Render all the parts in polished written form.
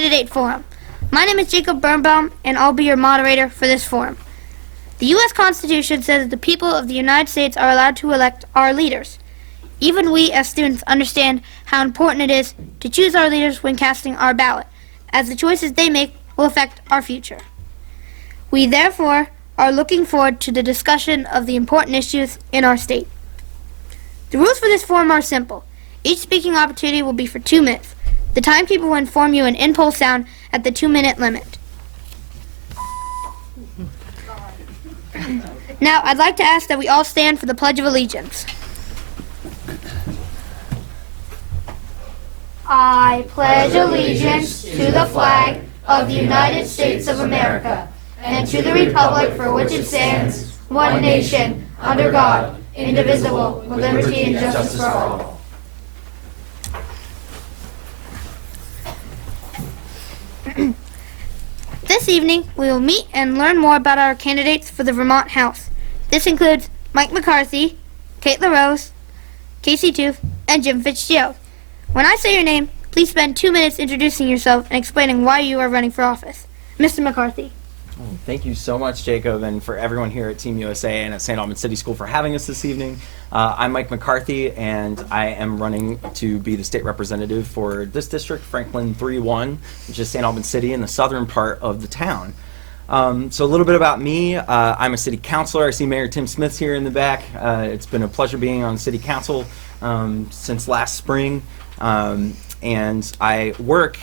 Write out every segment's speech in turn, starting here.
Candidate Forum. My name is Jacob Birnbaum, and I'll be your moderator for this forum. The U.S. Constitution says that the people of the United States are allowed to elect our leaders. Even we, as students, understand how important it is to choose our leaders when casting our ballot, as the choices they make will affect our future. We, therefore, are looking forward to the discussion of the important issues in our state. The rules for this forum are simple. Each speaking opportunity will be for 2 minutes. The timekeeper will inform you an in-pulse sound at the 2-minute limit. Now, I'd like to ask that we all stand for the Pledge of Allegiance. I pledge allegiance to the flag of the United States of America and to the republic for which it stands, one nation, under God, indivisible, with liberty and justice for all. This evening, we will meet and learn more about our candidates for the Vermont House. This includes Mike McCarthy, Kate LaRose, Casey Tooth, and Jim Fitzgerald. When I say your name, please spend 2 minutes introducing yourself and explaining why you are running for office. Mr. McCarthy. Thank you so much, Jacob, and for everyone here at Team USA and at St. Albans City School for having us this evening. I'm Mike McCarthy, and I am running to be the state representative for this district, Franklin 3-1, which is St. Albans City in the southern part of the town. So a little bit about me. I'm a city councilor. I see Mayor Tim Smith here in the back. It's been a pleasure being on city council since last spring, and I work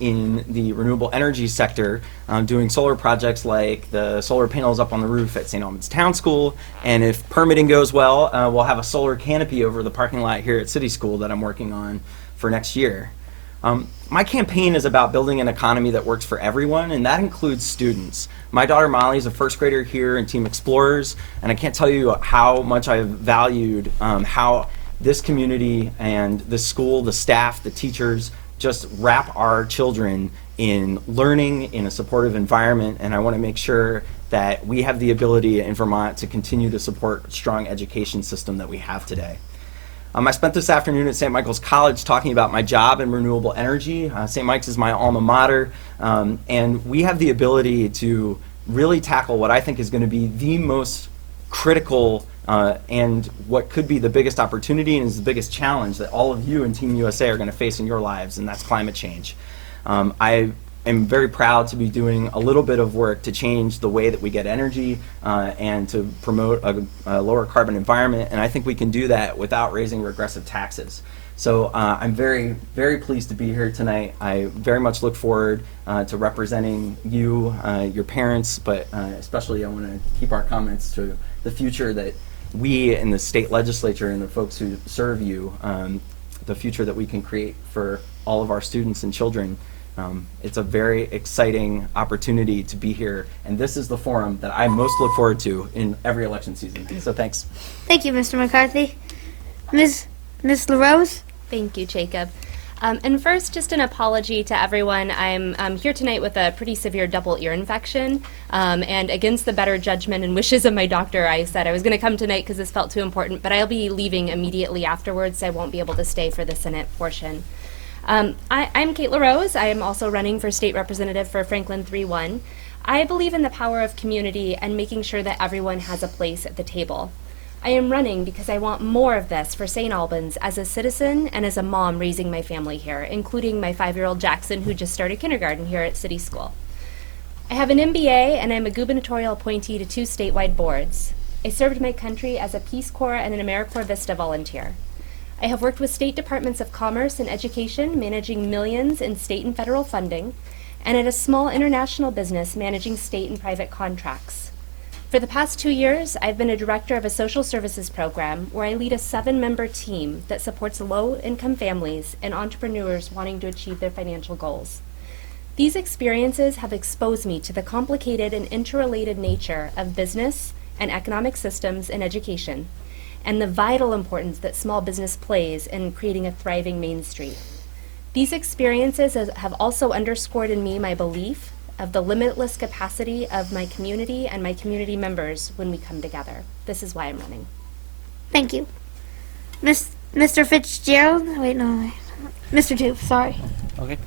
in the renewable energy sector, doing solar projects like the solar panels up on the roof at St. Albans Town School, and if permitting goes well, we'll have a solar canopy over the parking lot here at City School that I'm working on for next year. My campaign is about building an economy that works for everyone, and that includes students. My daughter Molly is a first grader here in Team Explorers, and I can't tell you how much I've valued how this community and the school, the staff, the teachers, just wrap our children in learning in a supportive environment, and I want to make sure that we have the ability in Vermont to continue to support a strong education system that we have today. I spent this afternoon at St. Michael's College talking about my job in renewable energy. St. Mike's is my alma mater, and we have the ability to really tackle what I think is going to be the most critical and what could be the biggest opportunity and is the biggest challenge that all of you in Team USA are going to face in your lives, and that's climate change. I am very proud to be doing a little bit of work to change the way that we get energy and to promote a lower carbon environment, and I think we can do that without raising regressive taxes. So I'm very, very pleased to be here tonight. I very much look forward to representing you, your parents, but especially I want to keep our comments to the future that we in the state legislature and the folks who serve you, the future that we can create for all of our students and children. It's a very exciting opportunity to be here, and this is the forum that I most look forward to in every election season. So thanks. Thank you, Mr. McCarthy. Ms. LaRose? Thank you, Jacob. And first, just an apology to everyone. I'm here tonight with a pretty severe double ear infection, and against the better judgment and wishes of my doctor, I said I was going to come tonight because this felt too important, but I'll be leaving immediately afterwards, so I won't be able to stay for the Senate portion. I'm Kate LaRose. I am also running for state representative for Franklin 3-1. I believe in the power of community and making sure that everyone has a place at the table. I am running because I want more of this for St. Albans as a citizen and as a mom raising my family here, including my 5-year-old Jackson, who just started kindergarten here at City School. I have an MBA, and I'm a gubernatorial appointee to 2 statewide boards. I served my country as a Peace Corps and an AmeriCorps Vista volunteer. I have worked with state departments of commerce and education, managing millions in state and federal funding, and at a small international business managing state and private contracts. For the past 2 years, I've been a director of a social services program where I lead a 7-member team that supports low-income families and entrepreneurs wanting to achieve their financial goals. These experiences have exposed me to the complicated and interrelated nature of business and economic systems and education, and the vital importance that small business plays in creating a thriving Main Street. These experiences have also underscored in me my belief of the limitless capacity of my community and my community members when we come together. This is why I'm running. Thank you. Mr. Fitzgerald? Wait, no. Mr. Tooth, sorry. Okay.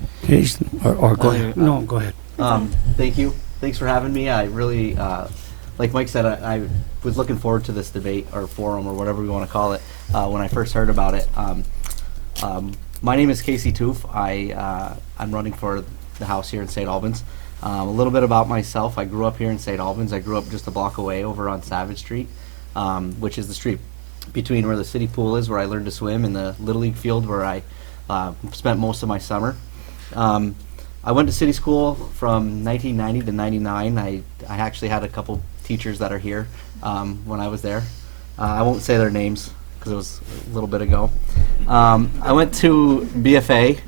Or go ahead. No, go ahead. Thank you. Thanks for having me. I really, like Mike said, I was looking forward to this debate or forum or whatever we want to call it when I first heard about it. My name is Casey Toof. I'm running for the House here in St. Albans. A little bit about myself. I grew up here in St. Albans. I grew up just a block away over on Savage Street, which is the street between where the city pool is, where I learned to swim, and the Little League field where I spent most of my summer. I went to city school from 1990 to 99. I actually had a couple teachers that are here when I was there. I won't say their names because it was a little bit ago. I went to BFA,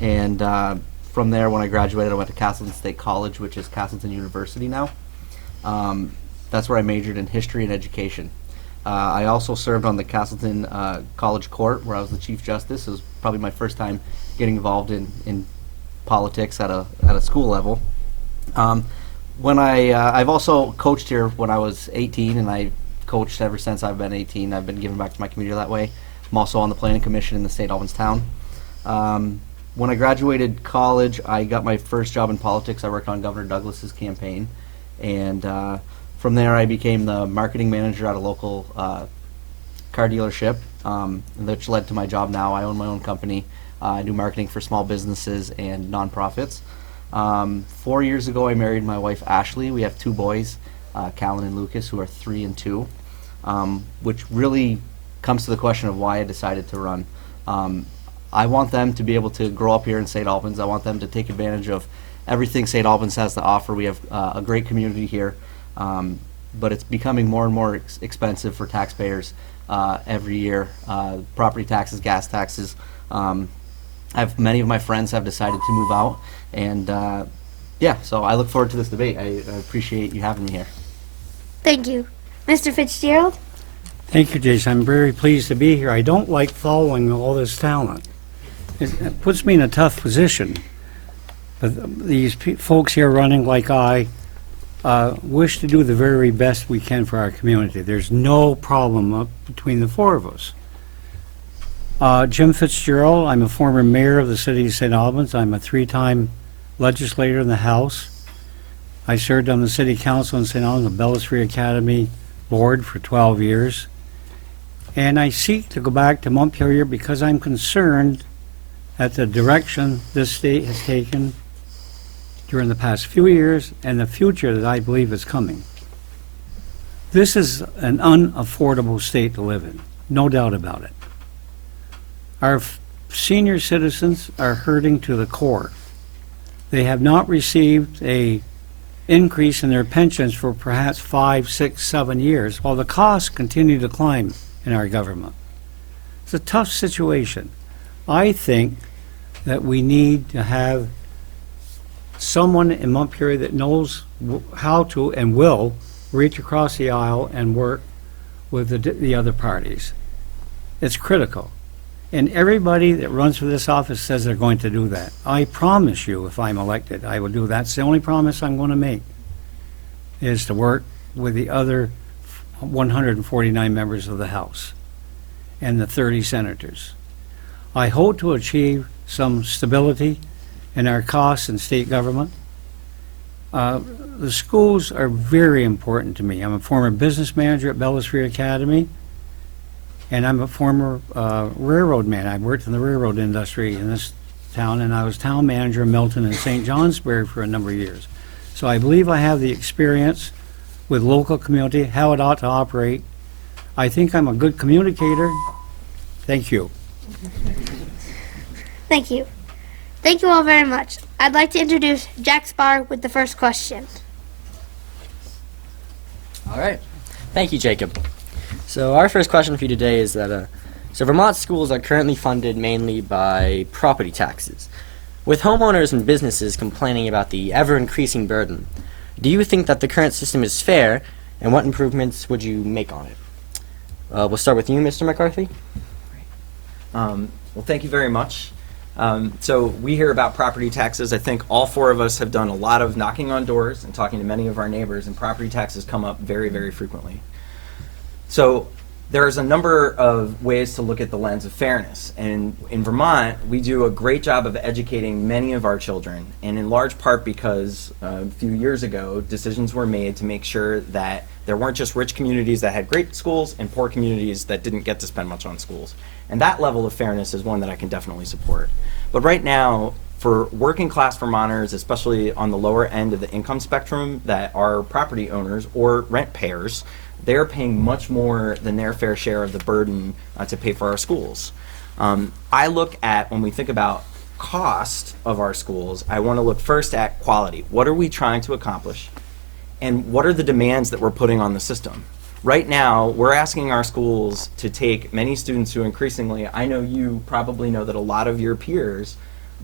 and from there, when I graduated, I went to Castleton State College, which is Castleton University now. That's where I majored in history and education. I also served on the Castleton College Court, where I was the Chief Justice. It was probably my first time getting involved in politics at a school level. I've also coached here when I was 18, and I coached ever since I've been 18. I've been giving back to my community that way. I'm also on the Planning Commission in the St. Albans town. When I graduated college, I got my first job in politics. I worked on Governor Douglas's campaign, and from there I became the marketing manager at a local car dealership, which led to my job now. I own my own company. I do marketing for small businesses and nonprofits. 4 years ago, I married my wife Ashley. We have 2 boys, Callan and Lucas, who are 3 and 2, which really comes to the question of why I decided to run. I want them to be able to grow up here in St. Albans. I want them to take advantage of everything St. Albans has to offer. We have a great community here, but it's becoming more and more expensive for taxpayers every year. Property taxes, gas taxes. Many of my friends have decided to move out, and so I look forward to this debate. I appreciate you having me here. Thank you. Mr. Fitzgerald? Thank you, Jason. I'm very pleased to be here. I don't like following all this talent. It puts me in a tough position. But these folks here running like I wish to do the very best we can for our community. There's no problem between the 4 of us. Jim Fitzgerald, I'm a former mayor of the city of St. Albans. I'm a 3-time legislator in the House. I served on the city council in St. Albans, the Bellis Free Academy board for 12 years. And I seek to go back to Montpelier because I'm concerned at the direction this state has taken during the past few years and the future that I believe is coming. This is an unaffordable state to live in, no doubt about it. Our senior citizens are hurting to the core. They have not received an increase in their pensions for perhaps 5, 6, 7 years, while the costs continue to climb in our government. It's a tough situation. I think that we need to have someone in Montpelier that knows how to and will reach across the aisle and work with the other parties. It's critical. And everybody that runs for this office says they're going to do that. I promise you, if I'm elected, I will do that. It's the only promise I'm going to make, is to work with the other 149 members of the House and the 30 senators. I hope to achieve some stability in our costs in state government. The schools are very important to me. I'm a former business manager at Bellis Free Academy, and I'm a former railroad man. I worked in the railroad industry in this town, and I was town manager in Milton and St. Johnsbury for a number of years. So I believe I have the experience with local community, how it ought to operate. I think I'm a good communicator. Thank you. Thank you. Thank you all very much. I'd like to introduce Jack Spar with the first question. All right. Thank you, Jacob. So our first question for you today is that, so Vermont schools are currently funded mainly by property taxes. With homeowners and businesses complaining about the ever-increasing burden, do you think that the current system is fair, and what improvements would you make on it? We'll start with you, Mr. McCarthy. Well, thank you very much. So we hear about property taxes. I think all 4 of us have done a lot of knocking on doors and talking to many of our neighbors, and property taxes come up very, very frequently. So there's a number of ways to look at the lens of fairness. And in Vermont, we do a great job of educating many of our children, and in large part because a few years ago, decisions were made to make sure that there weren't just rich communities that had great schools and poor communities that didn't get to spend much on schools. And that level of fairness is one that I can definitely support. But right now, for working class Vermonters, especially on the lower end of the income spectrum that are property owners or rent payers, they're paying much more than their fair share of the burden to pay for our schools. I look at, when we think about cost of our schools, I want to look first at quality. What are we trying to accomplish? And what are the demands that we're putting on the system? Right now, we're asking our schools to take many students who increasingly, I know you probably know that a lot of your peers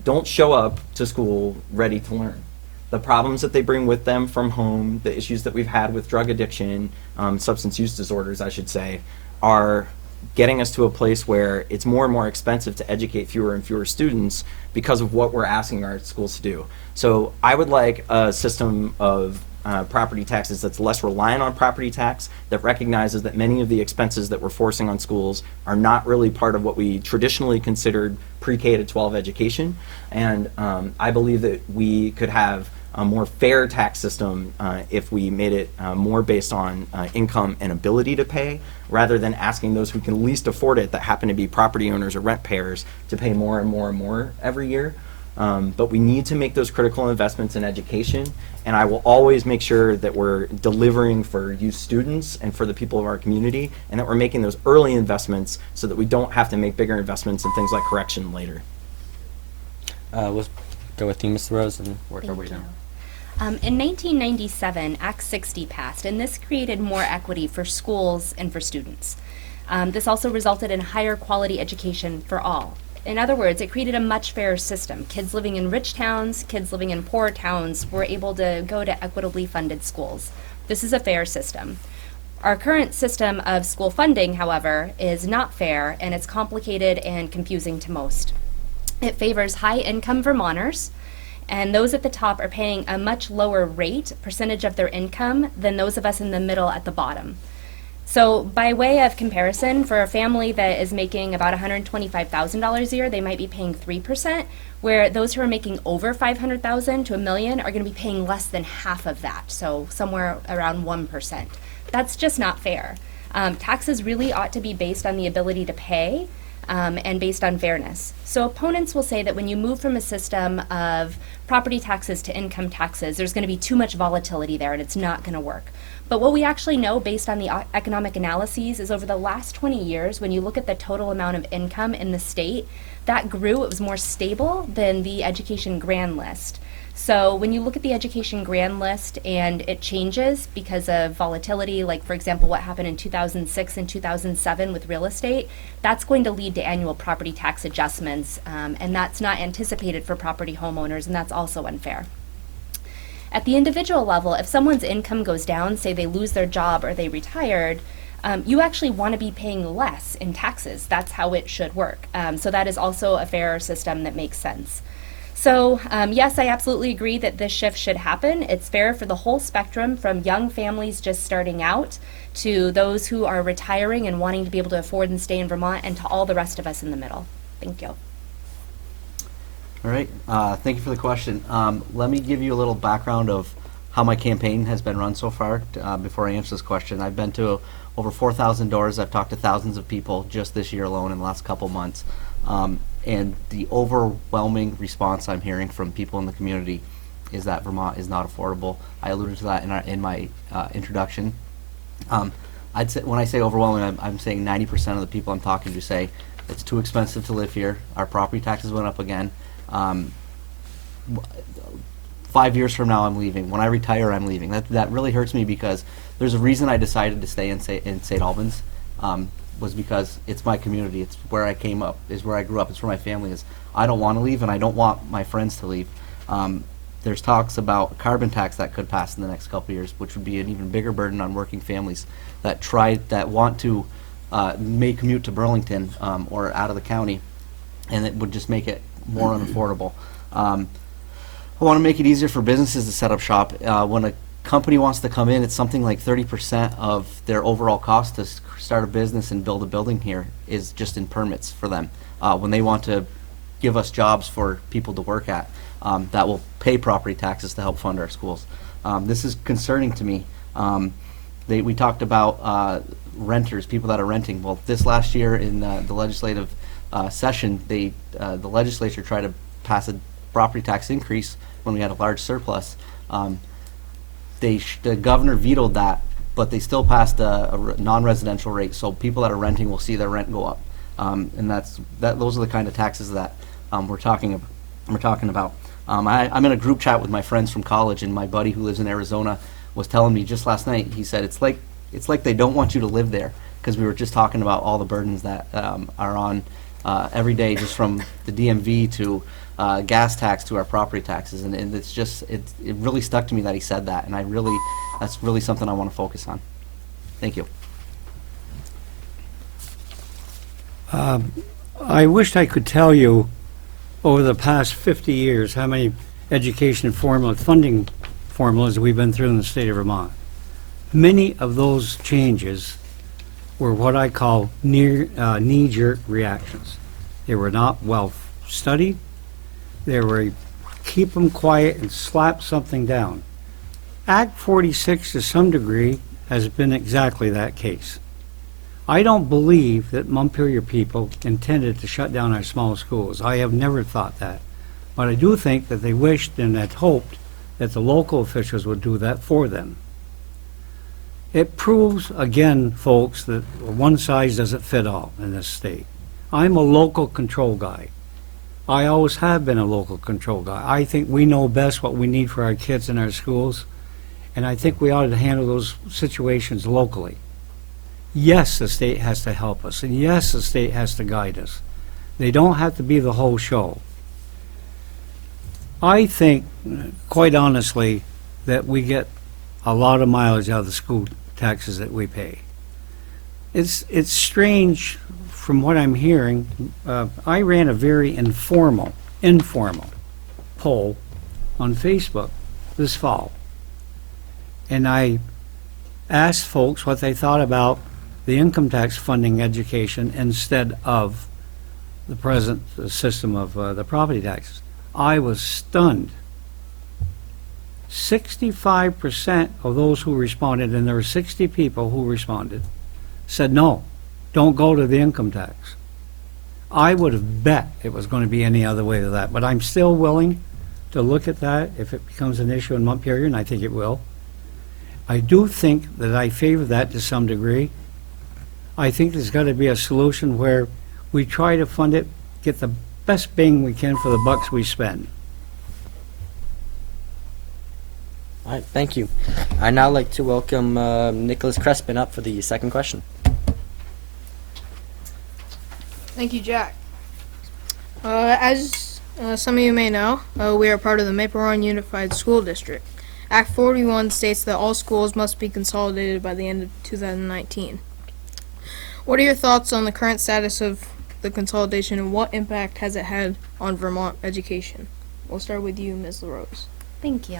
don't show up to school ready to learn. The problems that they bring with them from home, the issues that we've had with drug addiction, substance use disorders, I should say, are getting us to a place where it's more and more expensive to educate fewer and fewer students because of what we're asking our schools to do. So I would like a system of property taxes that's less reliant on property tax, that recognizes that many of the expenses that we're forcing on schools are not really part of what we traditionally considered pre-K to 12 education. And I believe that we could have a more fair tax system if we made it more based on income and ability to pay, rather than asking those who can least afford it, that happen to be property owners or rent payers, to pay more and more and more every year. But we need to make those critical investments in education, and I will always make sure that we're delivering for youth students and for the people of our community, and that we're making those early investments so that we don't have to make bigger investments in things like correction later. We'll go with you, Mr. Rose, and work our Thank way you. down. In 1997, Act 60 passed, and this created more equity for schools and for students. This also resulted in higher quality education for all. In other words, it created a much fairer system. Kids living in rich towns, kids living in poor towns were able to go to equitably funded schools. This is a fair system. Our current system of school funding, however, is not fair, and it's complicated and confusing to most. It favors high-income Vermonters, and those at the top are paying a much lower rate, percentage of their income, than those of us in the middle at the bottom. So by way of comparison, for a family that is making about $125,000 a year, they might be paying 3%, where those who are making over $500,000 to $1 million are going to be paying less than half of that, so somewhere around 1%. That's just not fair. Taxes really ought to be based on the ability to pay, and based on fairness. So opponents will say that when you move from a system of property taxes to income taxes, there's going to be too much volatility there and it's not going to work. But what we actually know based on the economic analyses is over the last 20 years, when you look at the total amount of income in the state, that grew. It was more stable than the education grand list. So when you look at the education grand list and it changes because of volatility, like for example what happened in 2006 and 2007 with real estate, that's going to lead to annual property tax adjustments, and that's not anticipated for property homeowners, and that's also unfair. At the individual level, if someone's income goes down, say they lose their job or they retired, you actually want to be paying less in taxes. That's how it should work. So that is also a fair system that makes sense. So yes, I absolutely agree that this shift should happen. It's fair for the whole spectrum, from young families just starting out to those who are retiring and wanting to be able to afford and stay in Vermont, and to all the rest of us in the middle. Thank you. All right, thank you for the question. Let me give you a little background of how my campaign has been run so far before I answer this question. I've been to over 4,000 doors. I've talked to thousands of people just this year alone in the last couple months. And the overwhelming response I'm hearing from people in the community is that Vermont is not affordable. I alluded to that in my introduction. I'd say, when I say overwhelming, I'm saying 90% of the people I'm talking to say it's too expensive to live here. Our property taxes went up again. 5 years from now, I'm leaving. When I retire, I'm leaving. That really hurts me, because there's a reason I decided to stay in St. Albans. Was because it's my community. It's where I came up. Is where I grew up. It's where my family is. I don't want to leave, and I don't want my friends to leave. There's talks about carbon tax that could pass in the next couple of years, which would be an even bigger burden on working families that want to may commute to Burlington or out of the county, and it would just make it more unaffordable. I want to make it easier for businesses to set up shop. When a company wants to come in, it's something like 30% of their overall cost to start a business and build a building here is just in permits for them. When they want to give us jobs for people to work at, that will pay property taxes to help fund our schools. This is concerning to me. We talked about renters, people that are renting. Well, this last year in the legislative session, the legislature tried to pass a property tax increase when we had a large surplus. The governor vetoed that, but they still passed a non-residential rate, so people that are renting will see their rent go up, and those are the kind of taxes that we're talking about. I'm in a group chat with my friends from college, and my buddy who lives in Arizona was telling me just last night. He said it's like they don't want you to live there, because we were just talking about all the burdens that are on every day, just from the DMV to gas tax to our property taxes, and it really stuck to me that he said that, and that's really something I want to focus on. Thank you. I wished I could tell you over the past 50 years how many education funding formulas we've been through in the state of Vermont. Many of those changes were what I call knee-jerk reactions. They were not well studied. They were keep them quiet and slap something down. Act 46, to some degree, has been exactly that case. I don't believe that Montpelier people intended to shut down our small schools. I have never thought that. But I do think that they wished and had hoped that the local officials would do that for them. It proves, again, folks, that one size doesn't fit all in this state. I'm a local control guy. I always have been a local control guy. I think we know best what we need for our kids in our schools, and I think we ought to handle those situations locally. Yes, the state has to help us, and yes, the state has to guide us. They don't have to be the whole show. I think, quite honestly, that we get a lot of mileage out of the school taxes that we pay. It's strange from what I'm hearing. I ran a very informal poll on Facebook this fall, and I asked folks what they thought about the income tax funding education instead of the present system of the property taxes. I was stunned. 65% of those who responded, and there were 60 people who responded, said no, don't go to the income tax. I would have bet it was going to be any other way to that, but I'm still willing to look at that if it becomes an issue in Montpelier, and I think it will. I do think that I favor that to some degree. I think there's got to be a solution where we try to fund it, get the best bang we can for the bucks we spend. All right, thank you. I'd now like to welcome Nicholas Crespin up for the second question. Thank you, Jack. As some of you may know, we are part of the Maple Run Unified School District. Act 41 states that all schools must be consolidated by the end of 2019. What are your thoughts on the current status of the consolidation, and what impact has it had on Vermont education? We'll start with you, Ms. LaRose. Thank you.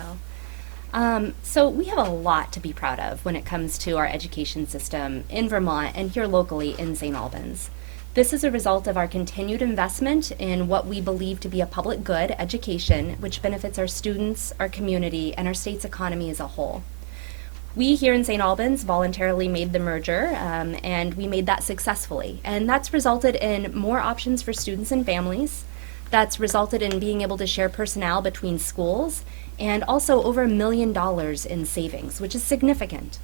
So we have a lot to be proud of when it comes to our education system in Vermont and here locally in St. Albans. This is a result of our continued investment in what we believe to be a public good, education, which benefits our students, our community, and our state's economy as a whole. We here in St. Albans voluntarily made the merger, and we made that successfully. And that's resulted in more options for students and families. That's resulted in being able to share personnel between schools, and also over $1 million in savings, which is significant.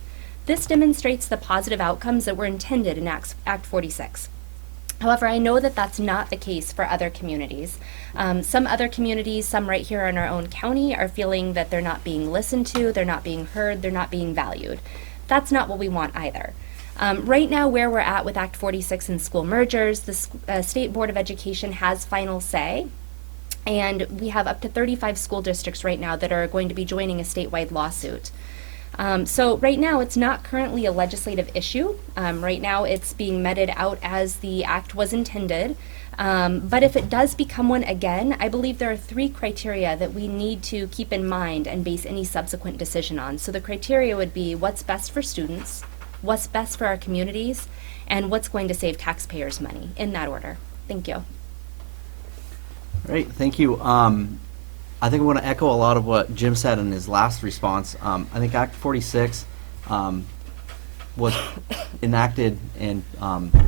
This demonstrates the positive outcomes that were intended in Act 46. However, I know that that's not the case for other communities. Some other communities, some right here in our own county, are feeling that they're not being listened to, they're not being heard, they're not being valued. That's not what we want either. Right now, where we're at with Act 46 and school mergers, the State Board of Education has final say, and we have up to 35 school districts right now that are going to be joining a statewide lawsuit. So right now, it's not currently a legislative issue. Right now, it's being meted out as the act was intended. But if it does become one again, I believe there are 3 criteria that we need to keep in mind and base any subsequent decision on. So the criteria would be what's best for students, what's best for our communities, and what's going to save taxpayers money, in that order. Thank you. Great, thank you. I think I want to echo a lot of what Jim said in his last response. I think Act 46 was enacted and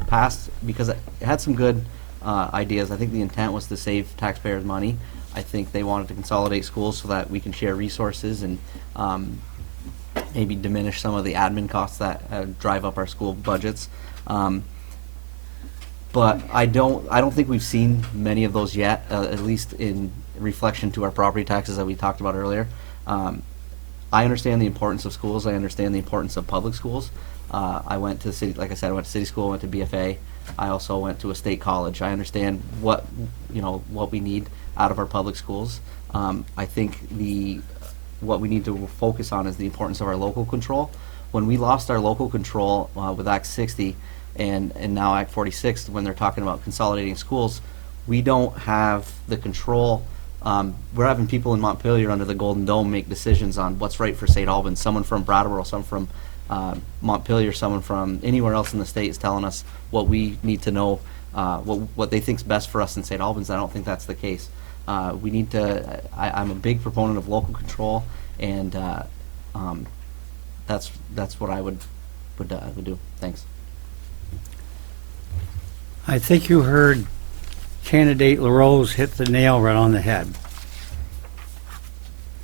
passed because it had some good ideas. I think the intent was to save taxpayers money. I think they wanted to consolidate schools so that we can share resources and maybe diminish some of the admin costs that drive up our school budgets. But I don't think we've seen many of those yet, at least in reflection to our property taxes that we talked about earlier. I understand the importance of schools. I understand the importance of public schools. I went to city, like I said, I went to city school, I went to BFA. I also went to a state college. I understand what we need out of our public schools. I think what we need to focus on is the importance of our local control. When we lost our local control with Act 60 and now Act 46, when they're talking about consolidating schools, we don't have the control. We're having people in Montpelier under the Golden Dome make decisions on what's right for St. Albans. Someone from Brattleboro, someone from Montpelier, someone from anywhere else in the state is telling us what we need to know, what they think's best for us in St. Albans. I don't think that's the case. We need to. I'm a big proponent of local control, and that's what I would do. Thanks. I think you heard candidate LaRose hit the nail right on the head.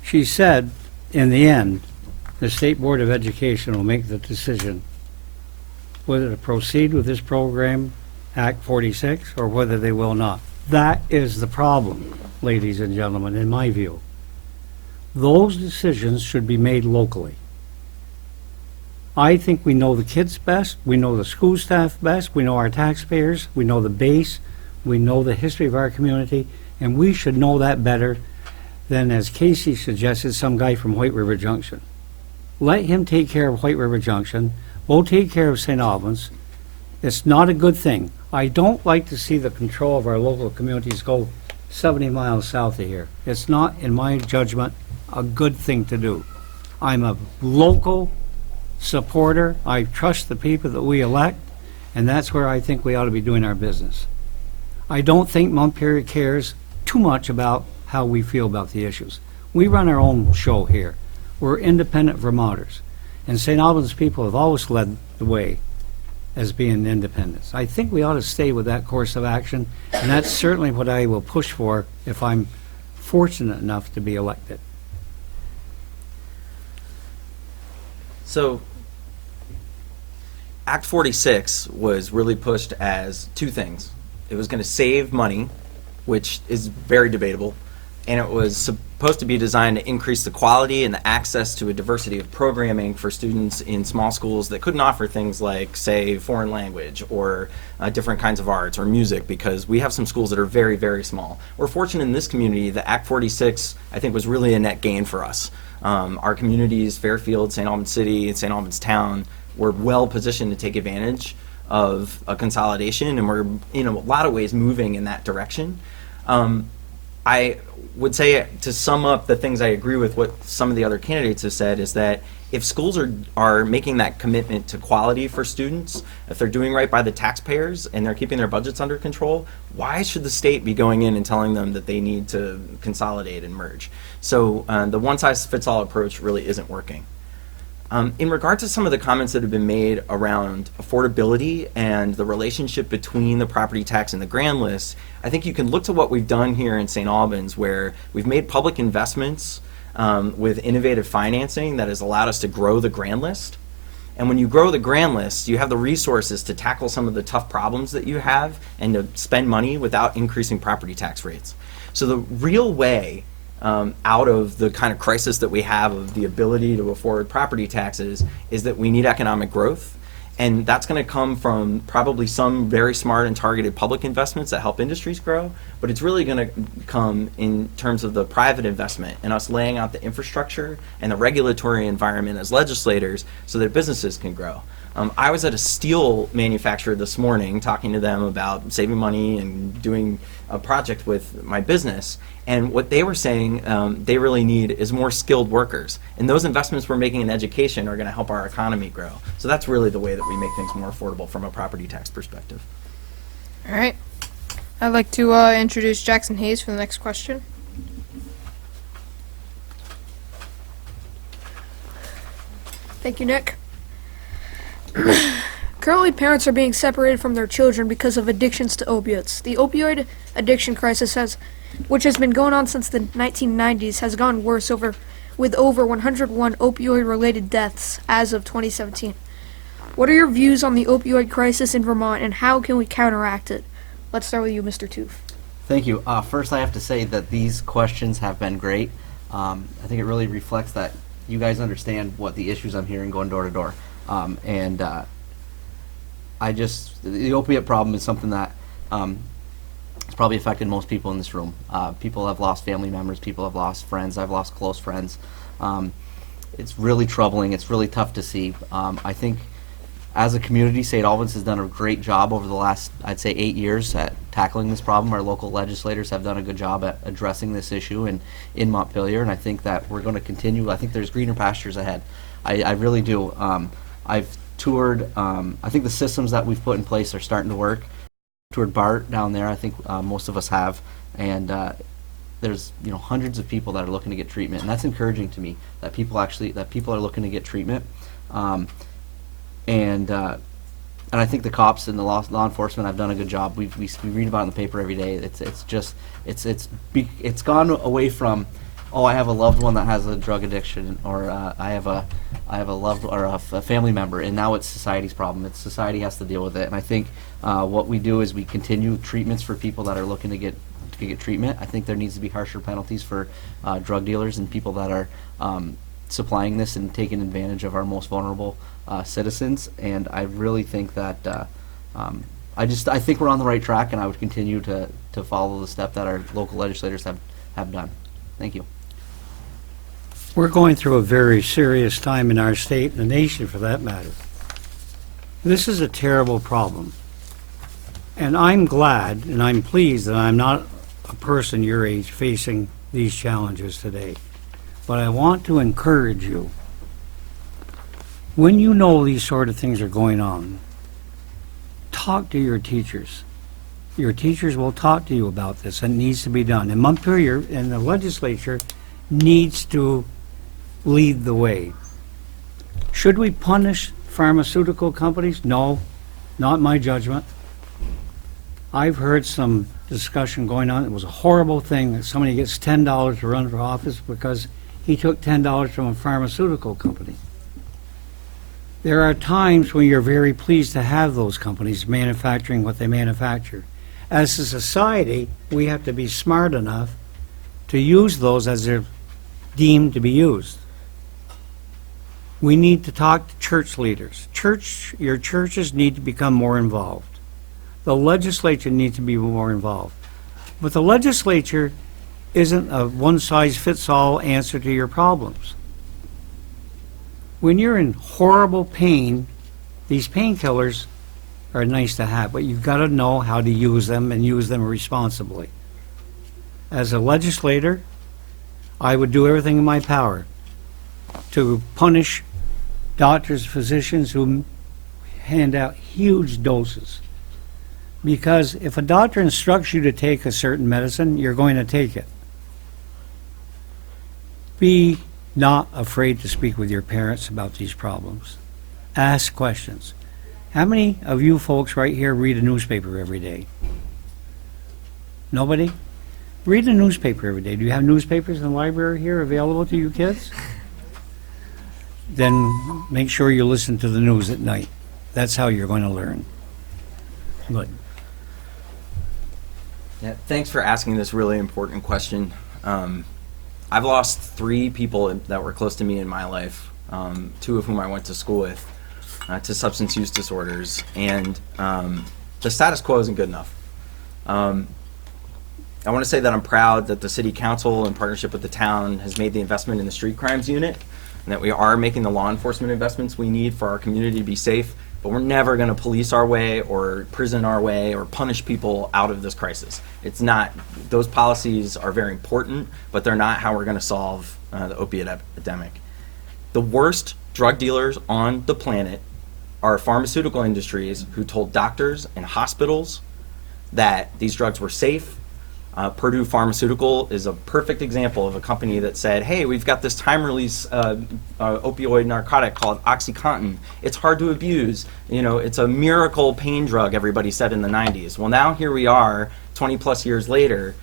She said, in the end, the State Board of Education will make the decision whether to proceed with this program, Act 46, or whether they will not. That is the problem, ladies and gentlemen, in my view. Those decisions should be made locally. I think we know the kids best, we know the school staff best, we know our taxpayers, we know the base, we know the history of our community, and we should know that better than, as Casey suggested, some guy from White River Junction. Let him take care of White River Junction. We'll take care of St. Albans. It's not a good thing. I don't like to see the control of our local communities go 70 miles south of here. It's not, in my judgment, a good thing to do. I'm a local supporter. I trust the people that we elect, and that's where I think we ought to be doing our business. I don't think Montpelier cares too much about how we feel about the issues. We run our own show here. We're independent Vermonters, and St. Albans people have always led the way as being independents. I think we ought to stay with that course of action, and that's certainly what I will push for if I'm fortunate enough to be elected. So, Act 46 was really pushed as 2 things. It was going to save money, which is very debatable, and it was supposed to be designed to increase the quality and the access to a diversity of programming for students in small schools that couldn't offer things like, say, foreign language or different kinds of arts or music, because we have some schools that are very, very small. We're fortunate in this community that Act 46, I think, was really a net gain for us. Our communities, Fairfield, St. Albans City, and St. Albans Town, were well positioned to take advantage of a consolidation, and we're in a lot of ways moving in that direction. I would say, to sum up the things I agree with what some of the other candidates have said, is that if schools are making that commitment to quality for students, if they're doing right by the taxpayers and they're keeping their budgets under control, why should the state be going in and telling them that they need to consolidate and merge? So the one-size-fits-all approach really isn't working. In regard to some of the comments that have been made around affordability and the relationship between the property tax and the grand list, I think you can look to what we've done here in St. Albans, where we've made public investments with innovative financing that has allowed us to grow the grand list. And when you grow the grand list, you have the resources to tackle some of the tough problems that you have and to spend money without increasing property tax rates. So the real way out of the kind of crisis that we have of the ability to afford property taxes is that we need economic growth. And that's going to come from probably some very smart and targeted public investments that help industries grow, but it's really going to come in terms of the private investment and us laying out the infrastructure and the regulatory environment as legislators so that businesses can grow. I was at a steel manufacturer this morning talking to them about saving money and doing a project with my business. And what they were saying they really need is more skilled workers. And those investments we're making in education are going to help our economy grow. So that's really the way that we make things more affordable from a property tax perspective. All right. I'd like to introduce Jackson Hayes for the next question. Thank you, Nick. Currently, parents are being separated from their children because of addictions to opiates. The opioid addiction crisis, which has been going on since the 1990s, has gone worse with over 101 opioid-related deaths as of 2017. What are your views on the opioid crisis in Vermont, and how can we counteract it? Let's start with you, Mr. Toof. Thank you. First, I have to say that these questions have been great. I think it really reflects that you guys understand what the issues I'm hearing going door to door. The opiate problem is something that it's probably affected most people in this room. People have lost family members, people have lost friends, I've lost close friends. It's really troubling, it's really tough to see. I think as a community, St. Albans has done a great job over the last, I'd say, 8 years at tackling this problem. Our local legislators have done a good job at addressing this issue in Montpelier, and I think that we're going to continue. I think there's greener pastures ahead. I really do. I've toured, I think the systems that we've put in place are starting to work. Toured BART down there, I think most of us have, and there's hundreds of people that are looking to get treatment, and that's encouraging to me that people are looking to get treatment. And I think the cops and the law enforcement have done a good job. We read about it in the paper every day. It's gone away from, oh, I have a loved one that has a drug addiction, or I have a loved or a family member, and now it's society's problem. It's society has to deal with it. And I think what we do is we continue treatments for people that are looking to get treatment. I think there needs to be harsher penalties for drug dealers and people that are supplying this and taking advantage of our most vulnerable citizens. And I really think that I think we're on the right track, and I would continue to follow the step that our local legislators have done. Thank you. We're going through a very serious time in our state and the nation, for that matter. This is a terrible problem. And I'm glad and I'm pleased that I'm not a person your age facing these challenges today. But I want to encourage you, when you know these sort of things are going on, talk to your teachers. Your teachers will talk to you about this, and it needs to be done. And Montpelier and the legislature needs to lead the way. Should we punish pharmaceutical companies? No, not my judgment. I've heard some discussion going on. It was a horrible thing that somebody gets $10 to run for office because he took $10 from a pharmaceutical company. There are times when you're very pleased to have those companies manufacturing what they manufacture. As a society, we have to be smart enough to use those as they're deemed to be used. We need to talk to church leaders. Your churches need to become more involved. The legislature needs to be more involved. But the legislature isn't a one-size-fits-all answer to your problems. When you're in horrible pain, these painkillers are nice to have, but you've got to know how to use them and use them responsibly. As a legislator, I would do everything in my power to punish doctors, physicians who hand out huge doses. Because if a doctor instructs you to take a certain medicine, you're going to take it. Be not afraid to speak with your parents about these problems. Ask questions. How many of you folks right here read a newspaper every day? Nobody? Read a newspaper every day. Do you have newspapers in the library here available to you kids? Then make sure you listen to the news at night. That's how you're going to learn. Good. Yeah, thanks for asking this really important question. I've lost 3 people that were close to me in my life, 2 of whom I went to school with, to substance use disorders, and the status quo isn't good enough. I want to say that I'm proud that the City Council, in partnership with the town, has made the investment in the Street Crimes Unit, and that we are making the law enforcement investments we need for our community to be safe, but we're never going to police our way or prison our way or punish people out of this crisis. It's not, those policies are very important, but they're not how we're going to solve the opiate epidemic. The worst drug dealers on the planet are pharmaceutical industries who told doctors and hospitals that these drugs were safe. Purdue Pharmaceutical is a perfect example of a company that said, hey, we've got this time-release opioid narcotic called OxyContin. It's hard to abuse. You know, it's a miracle pain drug, everybody said in the 90s. Well, now here we are, 20-plus years later,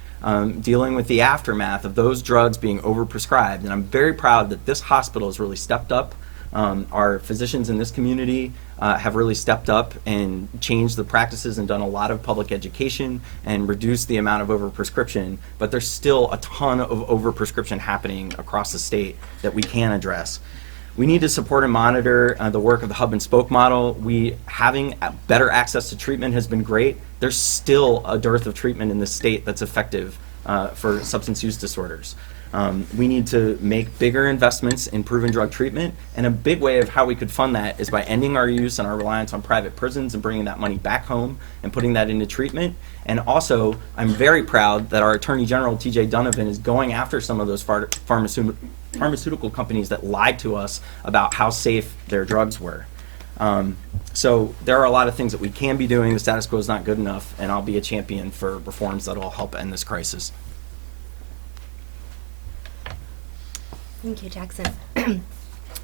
dealing with the aftermath of those drugs being overprescribed. And I'm very proud that this hospital has really stepped up. Our physicians in this community have really stepped up and changed the practices and done a lot of public education and reduced the amount of overprescription, but there's still a ton of overprescription happening across the state that we can address. We need to support and monitor the work of the hub and spoke model. Having better access to treatment has been great. There's still a dearth of treatment in the state that's effective for substance use disorders. We need to make bigger investments in proven drug treatment, and a big way of how we could fund that is by ending our use and our reliance on private prisons and bringing that money back home and putting that into treatment. And also, I'm very proud that our Attorney General, TJ Donovan, is going after some of those pharmaceutical companies that lied to us about how safe their drugs were. So there are a lot of things that we can be doing. The status quo is not good enough, and I'll be a champion for reforms that will help end this crisis. Thank you, Jackson.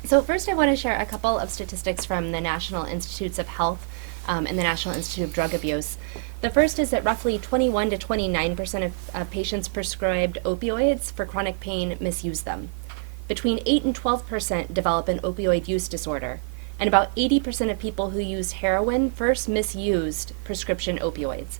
So first I want to share a couple of statistics from the National Institutes of Health and the National Institute of Drug Abuse. The first is that roughly 21 to 29% of patients prescribed opioids for chronic pain misuse them. Between 8 and 12% develop an opioid use disorder, and about 80% of people who used heroin first misused prescription opioids.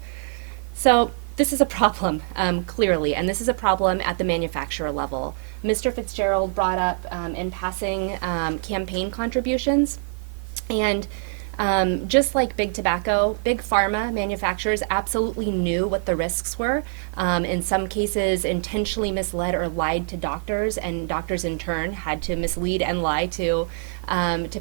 So this is a problem, clearly, and this is a problem at the manufacturer level. Mr. Fitzgerald brought up in passing campaign contributions, and just like big tobacco, big pharma manufacturers absolutely knew what the risks were. In some cases, intentionally misled or lied to doctors, and doctors in turn had to mislead and lie to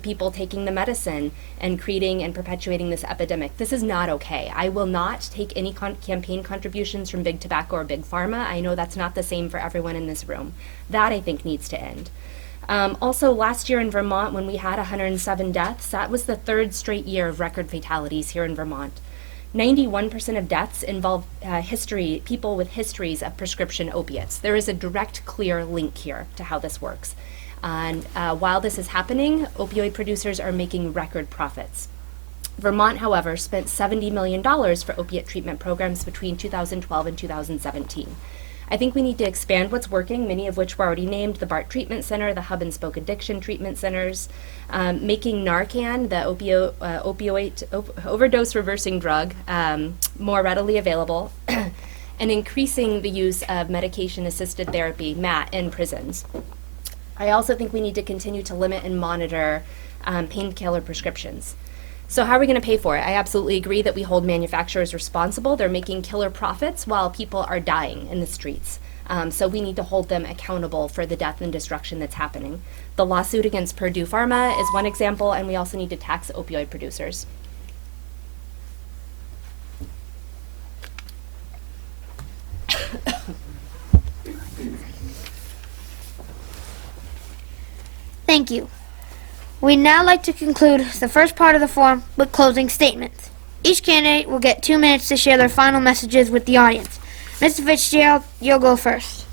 people taking the medicine and creating and perpetuating this epidemic. This is not okay. I will not take any campaign contributions from big tobacco or big pharma. I know that's not the same for everyone in this room. That, I think, needs to end. Also, last year in Vermont, when we had 107 deaths, that was the third straight year of record fatalities here in Vermont. 91% of deaths involve people with histories of prescription opiates. There is a direct, clear link here to how this works. And while this is happening, opioid producers are making record profits. Vermont, however, spent $70 million for opiate treatment programs between 2012 and 2017. I think we need to expand what's working, many of which were already named: the BART Treatment Center, the Hub and Spoke Addiction Treatment Centers, making Narcan, the opioid overdose reversing drug, more readily available, and increasing the use of medication-assisted therapy, MAT, in prisons. I also think we need to continue to limit and monitor painkiller prescriptions. So how are we going to pay for it? I absolutely agree that we hold manufacturers responsible. They're making killer profits while people are dying in the streets. So we need to hold them accountable for the death and destruction that's happening. The lawsuit against Purdue Pharma is one example, and we also need to tax opioid producers. Thank you. We'd now like to conclude the first part of the forum with closing statements. Each candidate will get 2 minutes to share their final messages with the audience. Mr. Fitzgerald, you'll go first.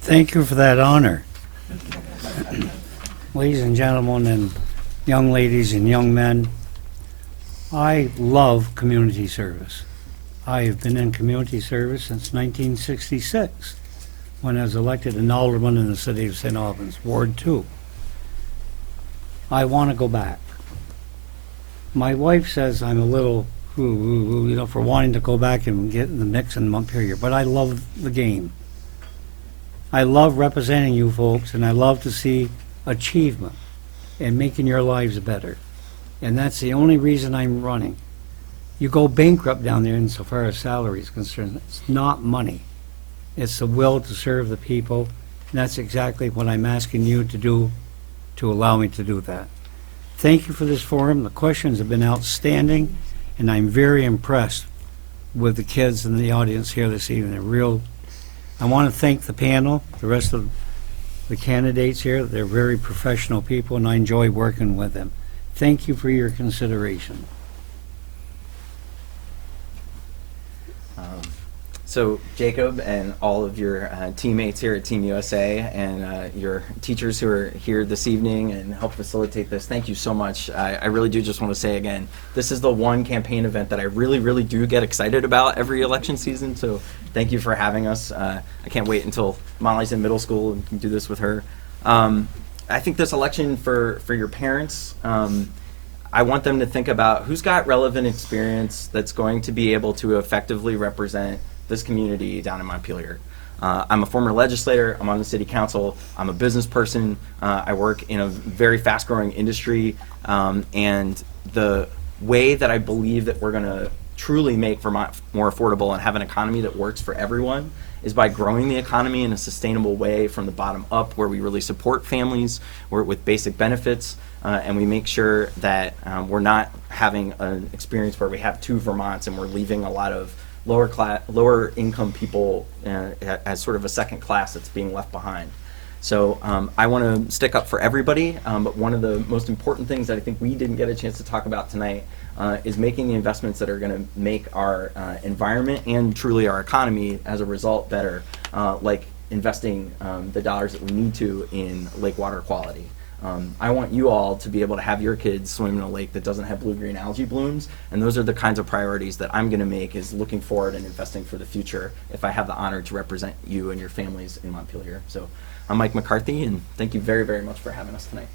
Thank you for that honor. Ladies and gentlemen, and young ladies and young men, I love community service. I have been in community service since 1966, when I was elected an alderman in the city of St. Albans, Ward 2. I want to go back. My wife says I'm a little, for wanting to go back and get in the mix and up here, but I love the game. I love representing you folks, and I love to see achievement and making your lives better. And that's the only reason I'm running. You go bankrupt down there insofar as salary is concerned. It's not money. It's the will to serve the people, and that's exactly what I'm asking you to do, to allow me to do that. Thank you for this forum. The questions have been outstanding, and I'm very impressed with the kids in the audience here this evening. I want to thank the panel, the rest of the candidates here. They're very professional people, and I enjoy working with them. Thank you for your consideration. So Jacob and all of your teammates here at Team USA and your teachers who are here this evening and help facilitate this, thank you so much. I really do just want to say again, this is the one campaign event that I really, really do get excited about every election season, so thank you for having us. I can't wait until Molly's in middle school and can do this with her. I think this election for your parents, I want them to think about who's got relevant experience that's going to be able to effectively represent this community down in Montpelier. I'm a former legislator, I'm on the city council, I'm a business person, I work in a very fast growing industry, and the way that I believe that we're gonna truly make Vermont more affordable and have an economy that works for everyone is by growing the economy in a sustainable way from the bottom up, where we really support families with basic benefits, and we make sure that we're not having an experience where we have two Vermonts and we're leaving a lot of lower income people as sort of a second class that's being left behind. So I want to stick up for everybody, but one of the most important things that I think we didn't get a chance to talk about tonight is making the investments that are going to make our environment and truly our economy as a result better, like investing the dollars that we need to in lake water quality. I want you all to be able to have your kids swim in a lake that doesn't have blue-green algae blooms, and those are the kinds of priorities that I'm going to make, is looking forward and investing for the future if I have the honor to represent you and your families in Montpelier. So I'm Mike McCarthy, and thank you very, very much for having us tonight.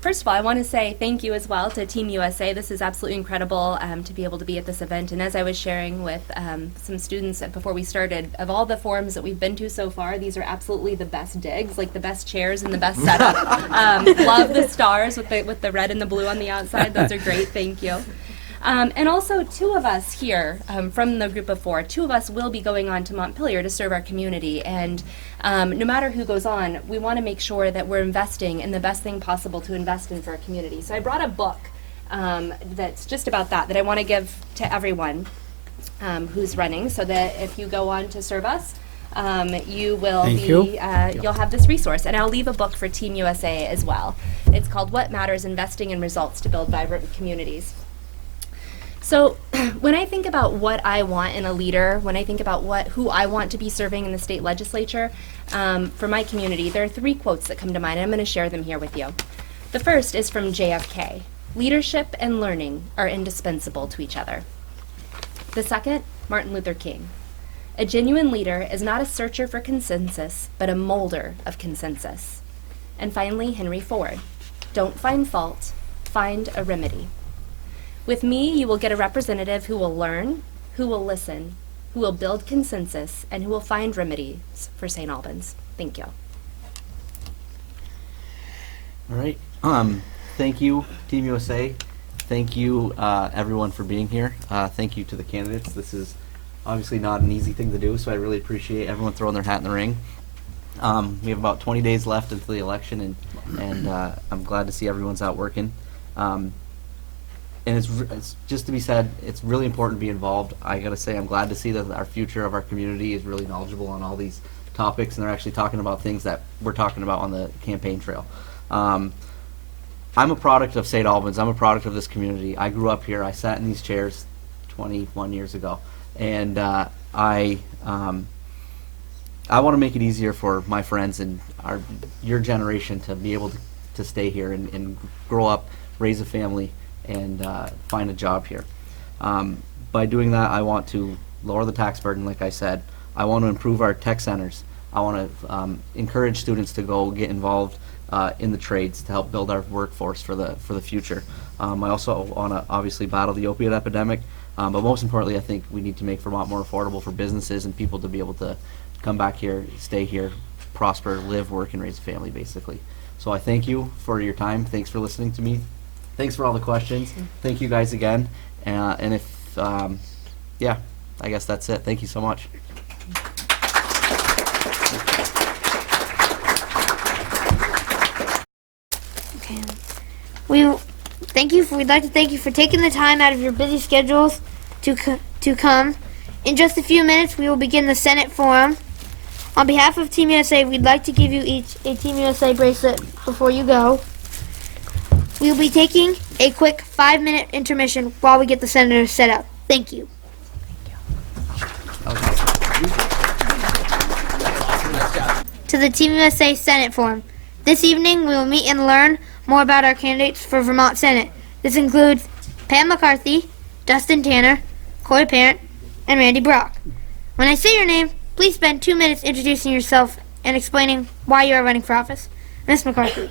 First of all, I want to say thank you as well to Team USA. This is absolutely incredible to be able to be at this event. And as I was sharing with some students before we started, of all the forums that we've been to so far, these are absolutely the best digs, like the best chairs and the best setup. Love the stars with the red and the blue on the outside. Those are great. Thank you. And also, two of us here from the group of four, two of us will be going on to Montpelier to serve our community. And no matter who goes on, we want to make sure that we're investing in the best thing possible to invest in for our community. So I brought a book that's just about that I want to give to everyone who's running, so that if you go on to serve us, you will you'll have this resource. And I'll leave a book for Team USA as well. It's called What Matters: Investing in Results to Build Vibrant Communities. So when I think about what I want in a leader, when I think about who I want to be serving in the state legislature for my community, there are three quotes that come to mind, and I'm going to share them here with you. The first is from JFK. Leadership and learning are indispensable to each other. The second, Martin Luther King. A genuine leader is not a searcher for consensus, but a molder of consensus. And finally, Henry Ford. Don't find fault, find a remedy. With me, you will get a representative who will learn, who will listen, who will build consensus, and who will find remedies for St. Albans. Thank you. All right. Thank you, Team USA. Thank you, everyone, for being here. Thank you to the candidates. This is obviously not an easy thing to do, so I really appreciate everyone throwing their hat in the ring. We have about 20 days left until the election, and I'm glad to see everyone's out working. And it's just to be said, it's really important to be involved. I gotta say, I'm glad to see that our future of our community is really knowledgeable on all these topics, and they're actually talking about things that we're talking about on the campaign trail. I'm a product of St. Albans. I'm a product of this community. I grew up here. I sat in these chairs 21 years ago, and I want to make it easier for my friends and your generation to be able to stay here and grow up, raise a family, and find a job here. By doing that, I want to lower the tax burden, like I said. I want to improve our tech centers. I want to encourage students to go get involved in the trades to help build our workforce for the future. I also want to obviously battle the opioid epidemic, but most importantly, I think we need to make Vermont more affordable for businesses and people to be able to come back here, stay here, prosper, live, work, and raise a family, basically. So I thank you for your time. Thanks for listening to me. Thanks for all the questions. Thank you guys again. And if, yeah, I guess that's it. Thank you so much. Okay. We'd like to thank you for taking the time out of your busy schedules to come. In just a few minutes, we will begin the Senate Forum. On behalf of Team USA, we'd like to give you each a Team USA bracelet before you go. We will be taking a quick 5-minute intermission while we get the senators set up. Thank you. To the Team USA Senate Forum. This evening, we will meet and learn more about our candidates for Vermont Senate. This includes Pam McCarthy, Dustin Tanner, Corey Parent, and Randy Brock. When I say your name, please spend 2 minutes introducing yourself and explaining why you are running for office. Ms. McCarthy.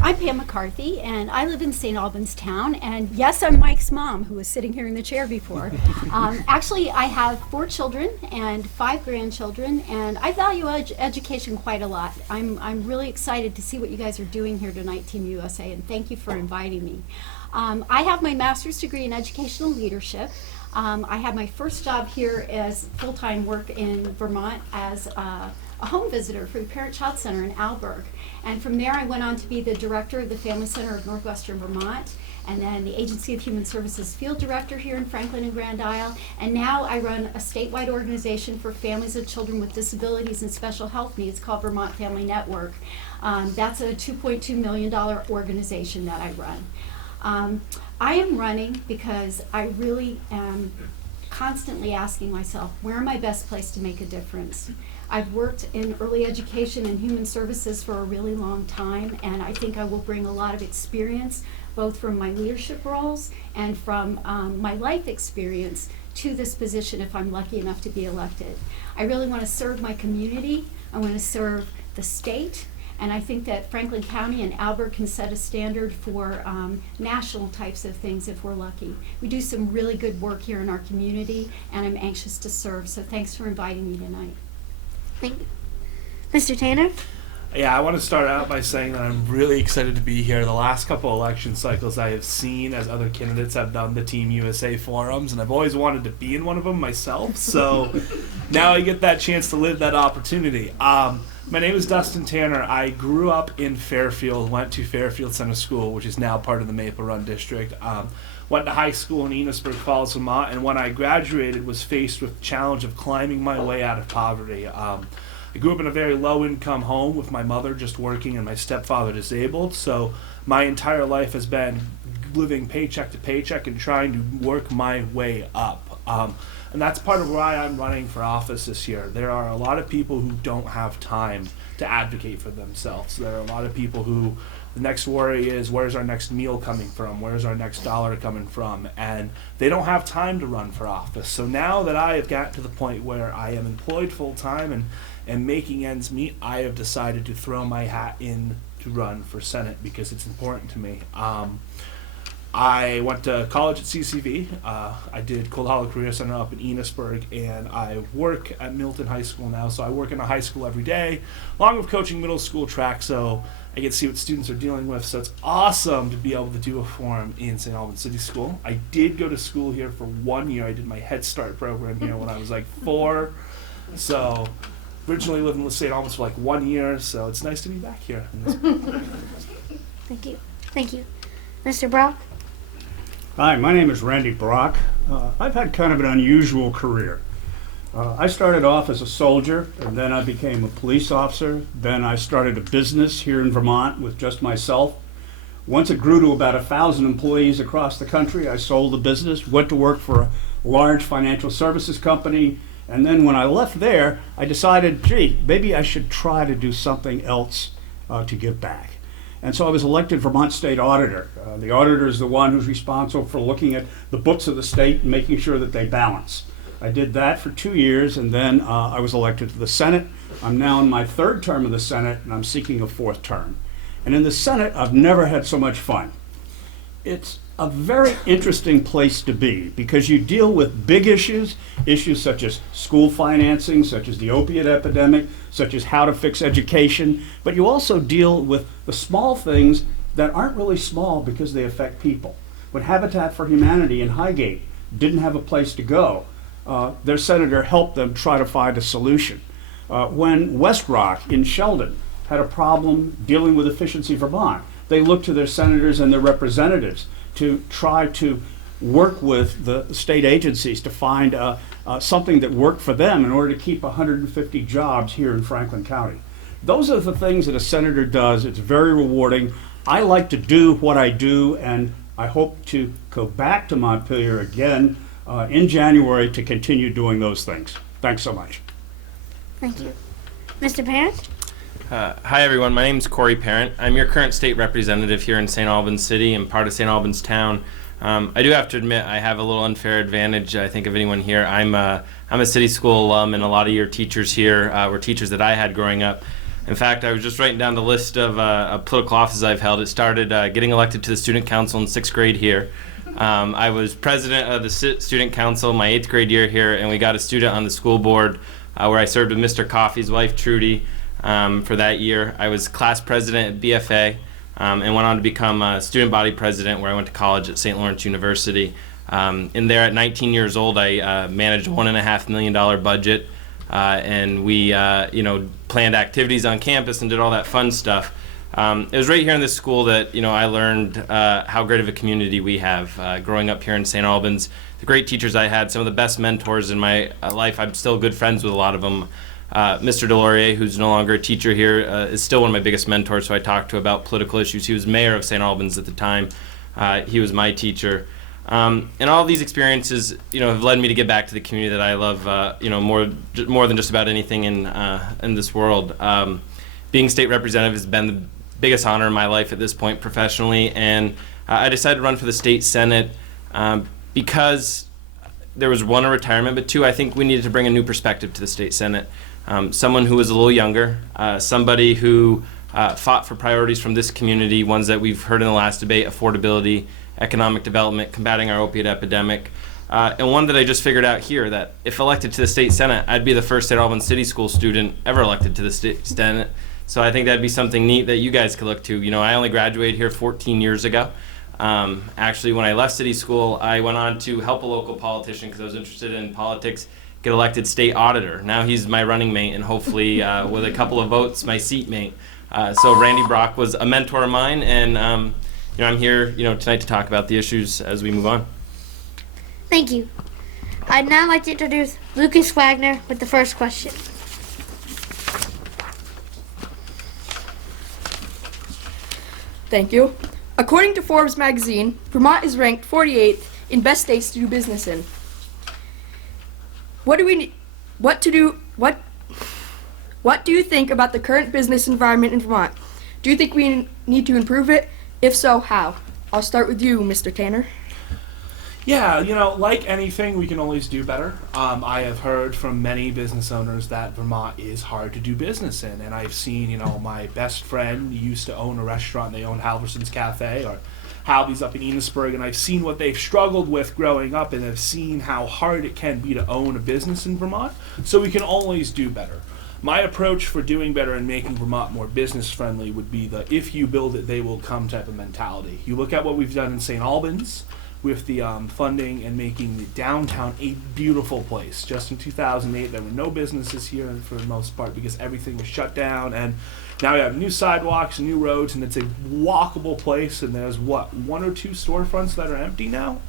I'm Pam McCarthy, and I live in St. Albans town, and yes, I'm Mike's mom, who was sitting here in the chair before. Actually, I have 4 children and 5 grandchildren, and I value education quite a lot. I'm really excited to see what you guys are doing here tonight, Team USA, and thank you for inviting me. I have my master's degree in educational leadership. I had my first job here as full-time work in Vermont as a home visitor for the Parent Child Center in Alberg. And from there I went on to be the director of the Family Center of Northwestern Vermont, and then the Agency of Human Services field director here in Franklin and Grand Isle. And now I run a statewide organization for families of children with disabilities and special health needs called Vermont Family Network. That's a $2.2 million organization that I run. I am running because I really am constantly asking myself, where am I best placed to make a difference? I've worked in early education and human services for a really long time, and I think I will bring a lot of experience, both from my leadership roles and from my life experience, to this position if I'm lucky enough to be elected. I really want to serve my community. I want to serve the state. And I think that Franklin County and Alberg can set a standard for national types of things if we're lucky. We do some really good work here in our community, and I'm anxious to serve. So thanks for inviting me tonight. Thank you. Mr. Tanner? Yeah, I want to start out by saying that I'm really excited to be here. The last couple election cycles I have seen as other candidates have done the Team USA forums, and I've always wanted to be in one of them myself, so now I get that chance to live that opportunity. My name is Dustin Tanner. I grew up in Fairfield, went to Fairfield Center School, which is now part of the Maple Run District. Went to high school in Enosburg Falls, Vermont, and when I graduated was faced with the challenge of climbing my way out of poverty. I grew up in a very low-income home with my mother just working and my stepfather disabled, so my entire life has been living paycheck to paycheck and trying to work my way up. And that's part of why I'm running for office this year. There are a lot of people who don't have time to advocate for themselves. There are a lot of people who the next worry is, where's our next meal coming from? Where's our next dollar coming from? And they don't have time to run for office. So now that I have gotten to the point where I am employed full-time and making ends meet, I have decided to throw my hat in to run for Senate because it's important to me. I went to college at CCV. I did Cold Hollow Career Center up in Enosburg, and I work at Milton High School now. So I work in a high school every day, along with coaching middle school track, so I get to see what students are dealing with. So it's awesome to be able to do a forum in St. Albans City School. I did go to school here for 1 year. I did my Head Start program here when I was like 4. So originally lived in St. Albans for like 1 year, so it's nice to be back here. Thank you. Thank you. Mr. Brock? Hi, my name is Randy Brock. I've had kind of an unusual career. I started off as a soldier, and then I became a police officer. Then I started a business here in Vermont with just myself. Once it grew to about 1,000 employees across the country, I sold the business, went to work for a large financial services company, and then when I left there, I decided, gee, maybe I should try to do something else to give back. And so I was elected Vermont State Auditor. The auditor is the one who's responsible for looking at the books of the state and making sure that they balance. I did that for 2 years, and then I was elected to the Senate. I'm now in my 3rd term of the Senate, and I'm seeking a 4th term. And in the Senate, I've never had so much fun. It's a very interesting place to be because you deal with big issues, issues such as school financing, such as the opiate epidemic, such as how to fix education, but you also deal with the small things that aren't really small because they affect people. When Habitat for Humanity in Highgate didn't have a place to go, their senator helped them try to find a solution. When West Rock in Sheldon had a problem dealing with Efficiency Vermont, they looked to their senators and their representatives to try to work with the state agencies to find something that worked for them in order to keep 150 jobs here in Franklin County. Those are the things that a senator does. It's very rewarding. I like to do what I do, and I hope to go back to Montpelier again in January to continue doing those things. Thanks so much. Thank you. Mr. Parent? Hi everyone, my name is Corey Parent. I'm your current state representative here in St. Albans City and part of St. Albans Town. I do have to admit I have a little unfair advantage, I think, of anyone here. I'm a city school alum, and a lot of your teachers here were teachers that I had growing up. In fact, I was just writing down the list of political offices I've held. It started getting elected to the student council in 6th grade here. I was president of the student council my 8th grade year here, and we got a student on the school board where I served with Mr. Coffey's wife, Trudy, for that year. I was class president at BFA and went on to become a student body president where I went to college at St. Lawrence University. And there at 19 years old, I managed a $1.5 million budget. And we, planned activities on campus and did all that fun stuff. It was right here in this school that, I learned how great of a community we have. Growing up here in St. Albans, the great teachers I had, some of the best mentors in my life. I'm still good friends with a lot of them. Mr. Delorier, who's no longer a teacher here, is still one of my biggest mentors, who I talked to about political issues. He was mayor of St. Albans at the time. He was my teacher. And all these experiences, have led me to get back to the community that I love, more than just about anything in this world. Being state representative has been the biggest honor in my life at this point professionally, and I decided to run for the state senate because there was, one, a retirement, but two, I think we needed to bring a new perspective to the state senate. Someone who was a little younger, somebody who fought for priorities from this community, ones that we've heard in the last debate: affordability, economic development, combating our opiate epidemic, and one that I just figured out here, that if elected to the state senate, I'd be the first St. Albans City School student ever elected to the state senate. So I think that'd be something neat that you guys could look to. I only graduated here 14 years ago. Actually, when I left city school, I went on to help a local politician because I was interested in politics, get elected state auditor. Now he's my running mate, and hopefully with a couple of votes, my seat mate. So Randy Brock was a mentor of mine, and I'm here, tonight to talk about the issues as we move on. Thank you. I'd now like to introduce Lucas Wagner with the first question. Thank you. According to Forbes magazine, Vermont is ranked 48th in best states to do business in. What do you think about the current business environment in Vermont? Do you think we need to improve it? If so, how? I'll start with you, Mr. Tanner. Yeah, like anything, we can always do better. I have heard from many business owners that Vermont is hard to do business in, and I've seen, my best friend used to own a restaurant. They owned Halverson's Cafe, or Halby's up in Enosburg, and I've seen what they've struggled with growing up, and I've seen how hard it can be to own a business in Vermont. So we can always do better. My approach for doing better and making Vermont more business friendly would be the if you build it, they will come type of mentality. You look at what we've done in St. Albans with the funding and making the downtown a beautiful place. Just in 2008, there were no businesses here for the most part because everything was shut down, and now we have new sidewalks, new roads, and it's a walkable place, and there's, one or two storefronts that are empty now?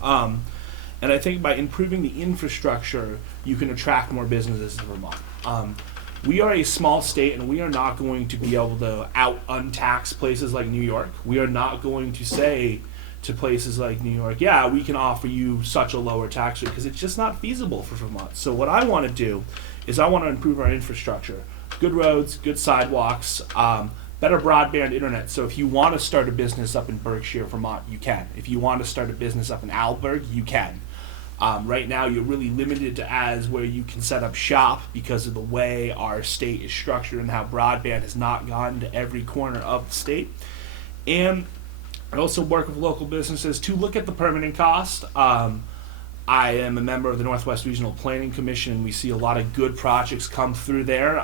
And I think by improving the infrastructure, you can attract more businesses to Vermont. We are a small state, and we are not going to be able to untax places like New York. We are not going to say to places like New York, yeah, we can offer you such a lower tax rate, because it's just not feasible for Vermont. So what I want to do is I want to improve our infrastructure. Good roads, good sidewalks, better broadband internet. So if you want to start a business up in Berkshire, Vermont, you can. If you want to start a business up in Alberg, you can. Right now, you're really limited to as where you can set up shop because of the way our state is structured and how broadband has not gotten to every corner of the state. And I also work with local businesses to look at the permitting cost. I am a member of the Northwest Regional Planning Commission. We see a lot of good projects come through there.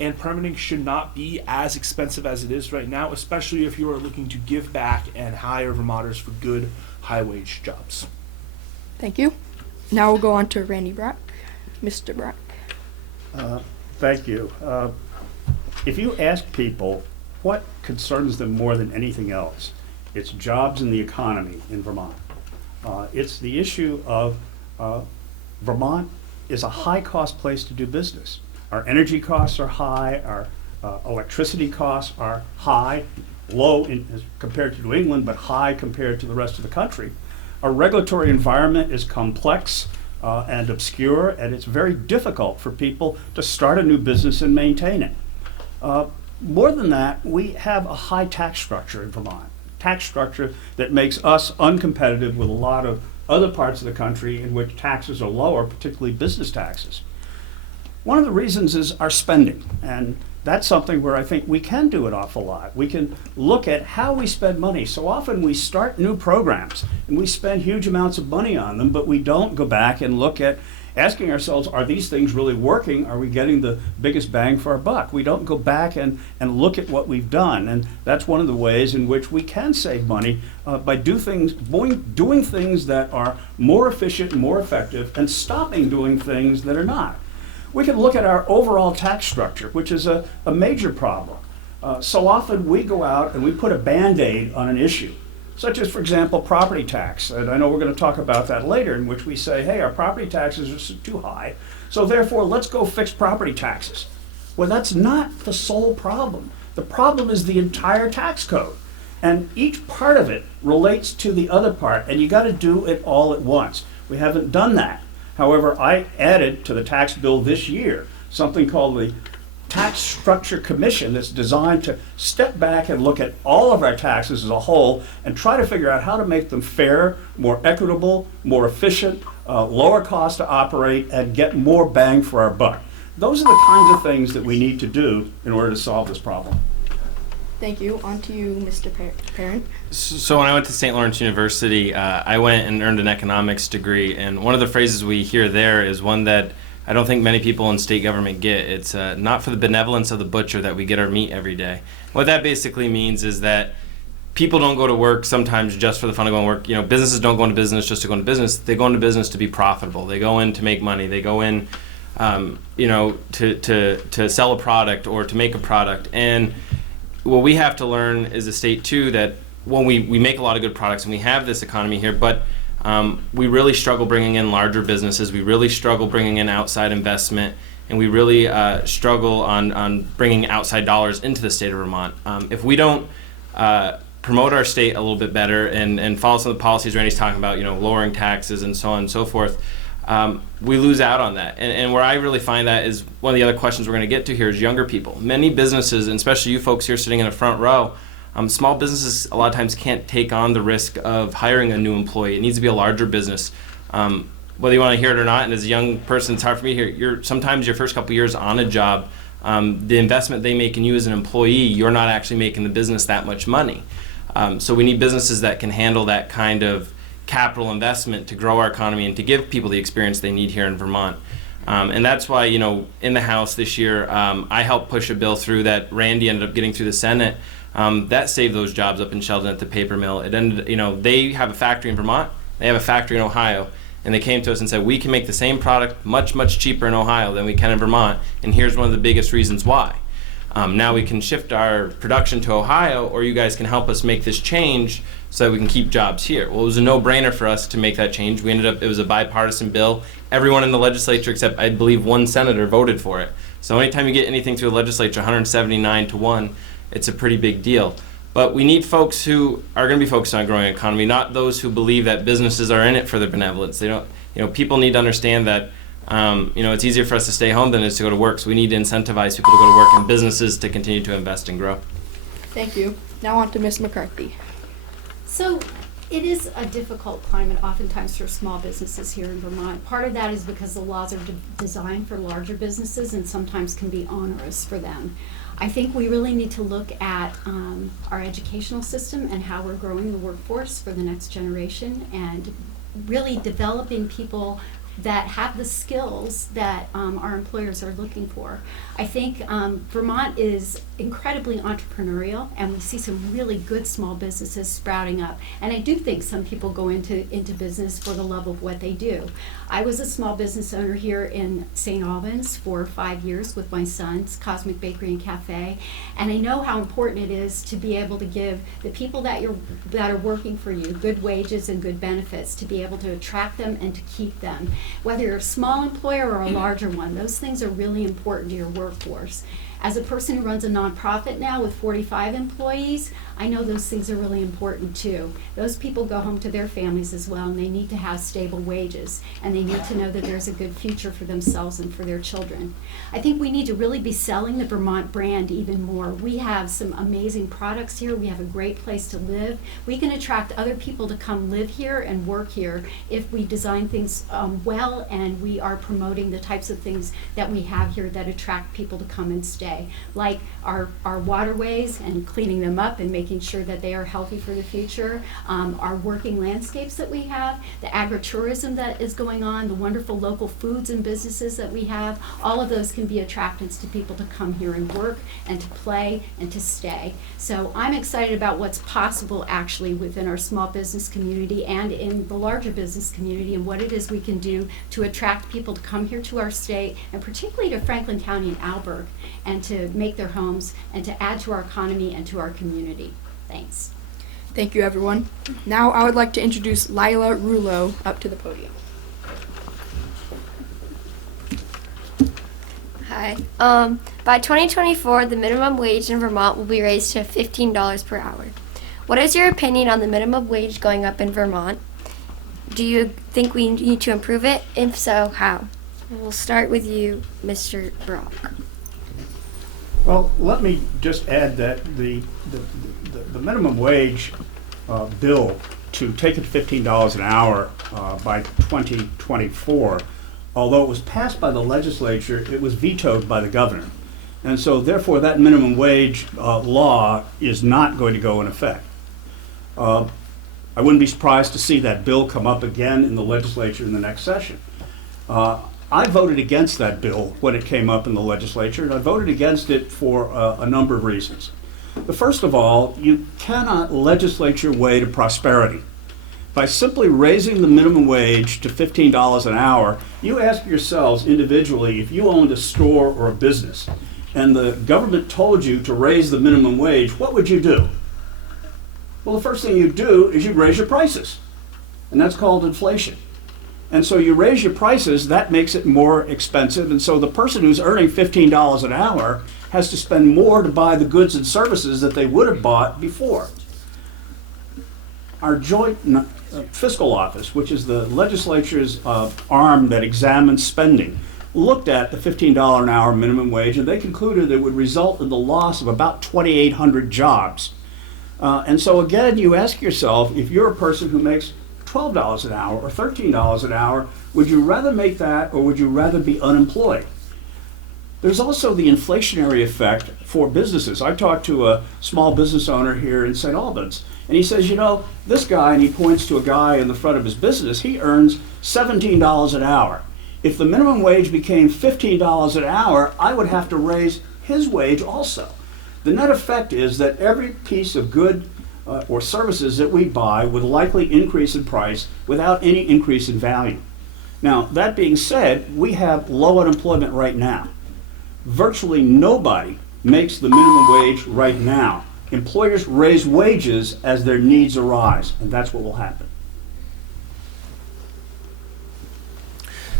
And permitting should not be as expensive as it is right now, especially if you are looking to give back and hire Vermonters for good, high-wage jobs. Thank you. Now we'll go on to Randy Brock. Mr. Brock. Thank you. If you ask people what concerns them more than anything else, it's jobs and the economy in Vermont. It's the issue of Vermont is a high-cost place to do business. Our energy costs are high, our electricity costs are high, low compared to New England, but high compared to the rest of the country. Our regulatory environment is complex and obscure, and it's very difficult for people to start a new business and maintain it. More than that, we have a high tax structure in Vermont, tax structure that makes us uncompetitive with a lot of other parts of the country in which taxes are lower, particularly business taxes. One of the reasons is our spending, and that's something where I think we can do an awful lot. We can look at how we spend money. So often we start new programs and we spend huge amounts of money on them, but we don't go back and look at asking ourselves, are these things really working? Are we getting the biggest bang for our buck? We don't go back and look at what we've done, and that's one of the ways in which we can save money by doing things that are more efficient and more effective and stopping doing things that are not. We can look at our overall tax structure, which is a major problem. So often we go out and we put a Band-Aid on an issue, such as, for example, property tax. And I know we're going to talk about that later, in which we say, hey, our property taxes are too high, so therefore let's go fix property taxes. Well, that's not the sole problem. The problem is the entire tax code. And each part of it relates to the other part, and you got to do it all at once. We haven't done that. However, I added to the tax bill this year something called the Tax Structure Commission that's designed to step back and look at all of our taxes as a whole and try to figure out how to make them fair, more equitable, more efficient, lower cost to operate, and get more bang for our buck. Those are the kinds of things that we need to do in order to solve this problem. Thank you. On to you, Mr. Parent. So when I went to St. Lawrence University, I went and earned an economics degree, and one of the phrases we hear there is one that I don't think many people in state government get. It's not for the benevolence of the butcher that we get our meat every day. What that basically means is that people don't go to work sometimes just for the fun of going to work. You know, businesses don't go into business just to go into business. They go into business to be profitable. They go in to make money. They go in, to sell a product or to make a product. And what we have to learn as a state too, that when we make a lot of good products and we have this economy here, but we really struggle bringing in larger businesses. We really struggle bringing in outside investment, and we really struggle on bringing outside dollars into the state of Vermont. If we don't promote our state a little bit better and follow some of the policies Randy's talking about, lowering taxes and so on and so forth, we lose out on that. And where I really find that is one of the other questions we're going to get to here is younger people. Many businesses, and especially you folks here sitting in the front row, small businesses a lot of times can't take on the risk of hiring a new employee. It needs to be a larger business. Whether you want to hear it or not, and as a young person, it's hard for me to hear, sometimes your first couple years on a job, the investment they make in you as an employee, you're not actually making the business that much money. So we need businesses that can handle that kind of capital investment to grow our economy and to give people the experience they need here in Vermont. And that's why, in the House this year, I helped push a bill through that Randy ended up getting through the Senate. That saved those jobs up in Sheldon at the paper mill. It ended, they have a factory in Vermont, they have a factory in Ohio, and they came to us and said, we can make the same product much, much cheaper in Ohio than we can in Vermont, and here's one of the biggest reasons why. Now we can shift our production to Ohio, or you guys can help us make this change so that we can keep jobs here. Well, it was a no-brainer for us to make that change. It was a bipartisan bill. Everyone in the legislature, except I believe one senator, voted for it. So anytime you get anything through the legislature, 179-1, it's a pretty big deal. But we need folks who are going to be focused on growing economy, not those who believe that businesses are in it for their benevolence. They don't. People need to understand that. It's easier for us to stay home than it is to go to work. So we need to incentivize people to go to work and businesses to continue to invest and grow. Thank you. Now on to Ms. McCarthy. So It is a difficult climate oftentimes for small businesses here in Vermont. Part of that is because the laws are designed for larger businesses and sometimes can be onerous for them. I think we really need to look at our educational system and how we're growing the workforce for the next generation and really developing people that have the skills that our employers are looking for. I think Vermont is incredibly entrepreneurial, and we see some really good small businesses sprouting up. And I do think some people go into business for the love of what they do. I was a small business owner here in St. Albans for 5 years with my sons, Cosmic Bakery and Cafe, and I know how important it is to be able to give the people that are working for you good wages and good benefits, to be able to attract them and to keep them. Whether you're a small employer or a larger one, those things are really important to your workforce. As a person who runs a nonprofit now with 45 employees, I know those things are really important too. Those people go home to their families as well, and they need to have stable wages, and they need to know that there's a good future for themselves and for their children. I think we need to really be selling the Vermont brand even more. We have some amazing products here. We have a great place to live. We can attract other people to come live here and work here if we design things well, and we are promoting the types of things that we have here that attract people to come and stay, like our waterways and cleaning them up and making sure that they are healthy for the future, our working landscapes that we have, the agritourism that is going on, the wonderful local foods and businesses that we have. All of those can be attractants to people to come here and work and to play and to stay. So I'm excited about what's possible actually within our small business community and in the larger business community, and what it is we can do to attract people to come here to our state, and particularly to Franklin County and Alberg, and to make their homes and to add to our economy and to our community. Thanks. Thank you, everyone. Now I would like to introduce Lila Rouleau up to the podium. Hi. By 2024, the minimum wage in Vermont will be raised to $15 per hour. What is your opinion on the minimum wage going up in Vermont? Do you think we need to improve it? If so, how? We'll start with you, Mr. Brock. Well, let me just add that the minimum wage bill to take it to $15 an hour by 2024, although it was passed by the legislature, it was vetoed by the governor. And so therefore that minimum wage law is not going to go in effect. I wouldn't be surprised to see that bill come up again in the legislature in the next session. I voted against that bill when it came up in the legislature, and I voted against it for a number of reasons. The first of all, you cannot legislate your way to prosperity. By simply raising the minimum wage to $15 an hour, you ask yourselves individually, if you owned a store or a business and the government told you to raise the minimum wage, what would you do? Well, the first thing you'd do is you'd raise your prices, and that's called inflation. And so you raise your prices, that makes it more expensive, and so the person who's earning $15 an hour has to spend more to buy the goods and services that they would have bought before. Our joint fiscal office, which is the legislature's arm that examines spending, looked at the $15 an hour minimum wage, and they concluded it would result in the loss of about 2,800 jobs. And so again, you ask yourself, if you're a person who makes $12 an hour or $13 an hour, would you rather make that or would you rather be unemployed? There's also the inflationary effect for businesses. I talked to a small business owner here in St. Albans, and he says, you know, this guy, and he points to a guy in the front of his business, he earns $17 an hour. If the minimum wage became $15 an hour, I would have to raise his wage also. The net effect is that every piece of good or services that we buy would likely increase in price without any increase in value. Now, that being said, we have low unemployment right now. Virtually nobody makes the minimum wage right now. Employers raise wages as their needs arise, and that's what will happen.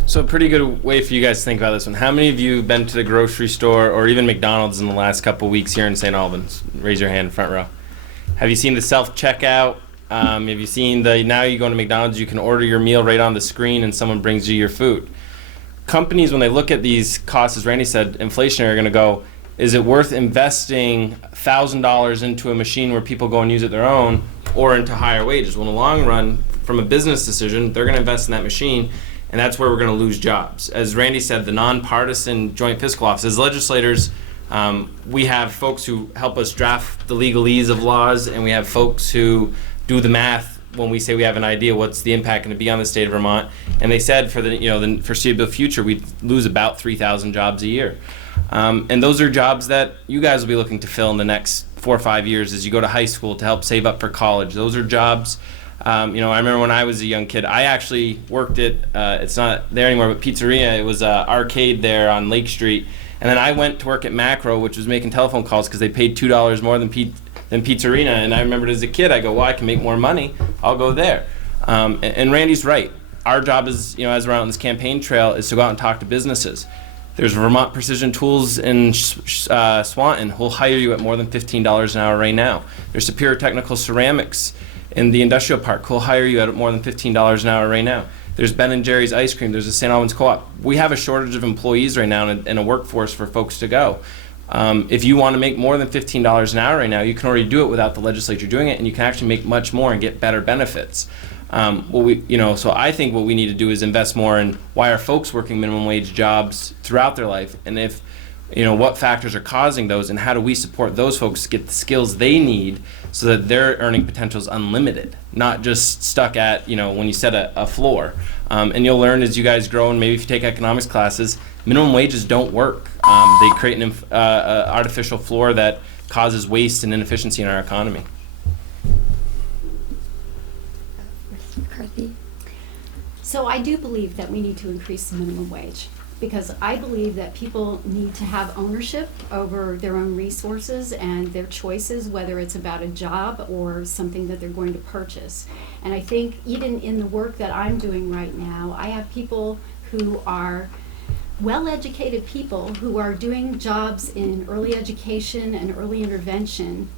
So a pretty good way for you guys to think about this one. How many of you have been to the grocery store or even McDonald's in the last couple weeks here in St. Albans? Raise your hand, front row. Have you seen the self-checkout? Have you seen now you go to McDonald's, you can order your meal right on the screen and someone brings you your food. Companies, when they look at these costs, as Randy said, inflationary, are going to go, is it worth investing $1,000 into a machine where people go and use it their own, or into higher wages. Well, in the long run, from a business decision, they're going to invest in that machine, and that's where we're going to lose jobs. As Randy said, the nonpartisan Joint Fiscal Office, as legislators, we have folks who help us draft the legalese of laws, and we have folks who do the math when we say we have an idea what's the impact going to be on the state of Vermont. And they said for the foreseeable future, we'd lose about 3,000 jobs a year. And those are jobs that you guys will be looking to fill in the next 4 or 5 years as you go to high school to help save up for college. Those are jobs. I remember when I was a young kid, I actually worked at, it's not there anymore, but Pizzeria. It was an arcade there on Lake Street. And then I went to work at Macro, which was making telephone calls because they paid $2 more than Pizzeria. And I remembered as a kid, I go, well, I can make more money. I'll go there. And Randy's right. Our job is, as we're out on this campaign trail, is to go out and talk to businesses. There's Vermont Precision Tools in Swanton who'll hire you at more than $15 an hour right now. There's Superior Technical Ceramics in the industrial park who'll hire you at more than $15 an hour right now. There's Ben & Jerry's Ice Cream. There's the St. Albans Co-op. We have a shortage of employees right now and a workforce for folks to go. If you want to make more than $15 an hour right now, you can already do it without the legislature doing it, and you can actually make much more and get better benefits. So I think what we need to do is invest more in why are folks working minimum wage jobs throughout their life, and if what factors are causing those, and how do we support those folks to get the skills they need so that their earning potential is unlimited, not just stuck at when you set a floor. And you'll learn as you guys grow, and maybe if you take economics classes, minimum wages don't work. They create an artificial floor that causes waste and inefficiency in our economy. McCarthy. So I do believe that we need to increase the minimum wage, because I believe that people need to have ownership over their own resources and their choices, whether it's about a job or something that they're going to purchase. And I think even in the work that I'm doing right now, I have people who are well-educated people who are doing jobs in early education and early intervention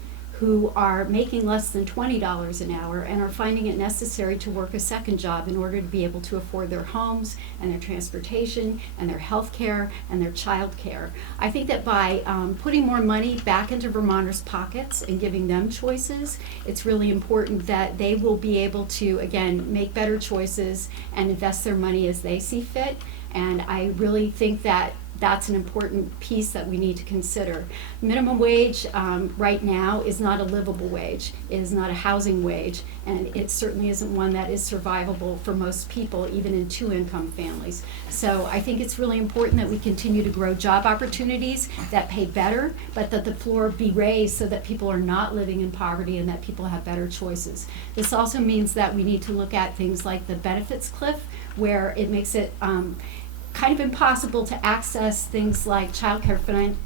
who are making less than $20 an hour and are finding it necessary to work a second job in order to be able to afford their homes and their transportation and their health care and their child care. I think that by putting more money back into Vermonters' pockets and giving them choices, it's really important that they will be able to, again, make better choices and invest their money as they see fit. And I really think that that's an important piece that we need to consider. Minimum wage right now is not a livable wage. It is not a housing wage, and it certainly isn't one that is survivable for most people, even in two-income families. So I think it's really important that we continue to grow job opportunities that pay better, but that the floor be raised so that people are not living in poverty and that people have better choices. This also means that we need to look at things like the benefits cliff, where it makes it kind of impossible to access things like childcare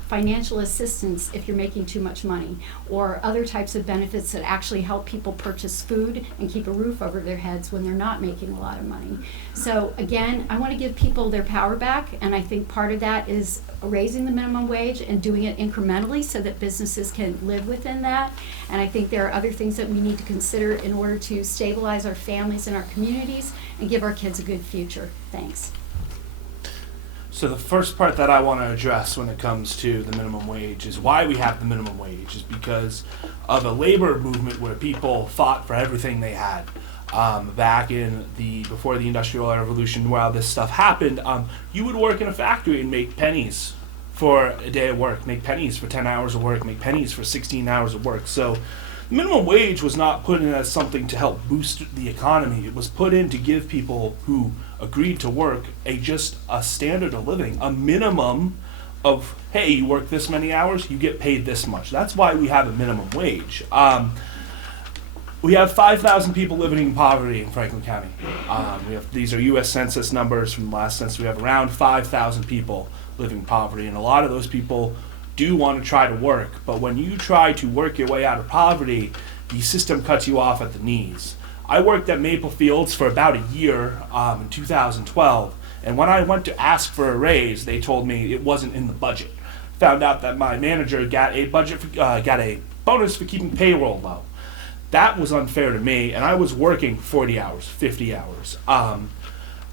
financial assistance if you're making too much money, or other types of benefits that actually help people purchase food and keep a roof over their heads when they're not making a lot of money. So again, I want to give people their power back, and I think part of that is raising the minimum wage and doing it incrementally so that businesses can live within that. And I think there are other things that we need to consider in order to stabilize our families and our communities and give our kids a good future. Thanks. So the first part that I want to address when it comes to the minimum wage is why we have the minimum wage is because of a labor movement where people fought for everything they had. Back in before the Industrial Revolution, while this stuff happened, you would work in a factory and make pennies for a day of work, make pennies for 10 hours of work, make pennies for 16 hours of work. So the minimum wage was not put in as something to help boost the economy. It was put in to give people who agreed to work just a standard of living, a minimum of, hey, you work this many hours, you get paid this much. That's why we have a minimum wage. We have 5,000 people living in poverty in Franklin County. These are U.S. Census numbers from the last census. We have around 5,000 people living in poverty, and a lot of those people do want to try to work, but when you try to work your way out of poverty, the system cuts you off at the knees. I worked at Maple Fields for about a year in 2012, and when I went to ask for a raise, they told me it wasn't in the budget. Found out that my manager got a bonus for keeping payroll low. That was unfair to me, and I was working 40 hours, 50 hours.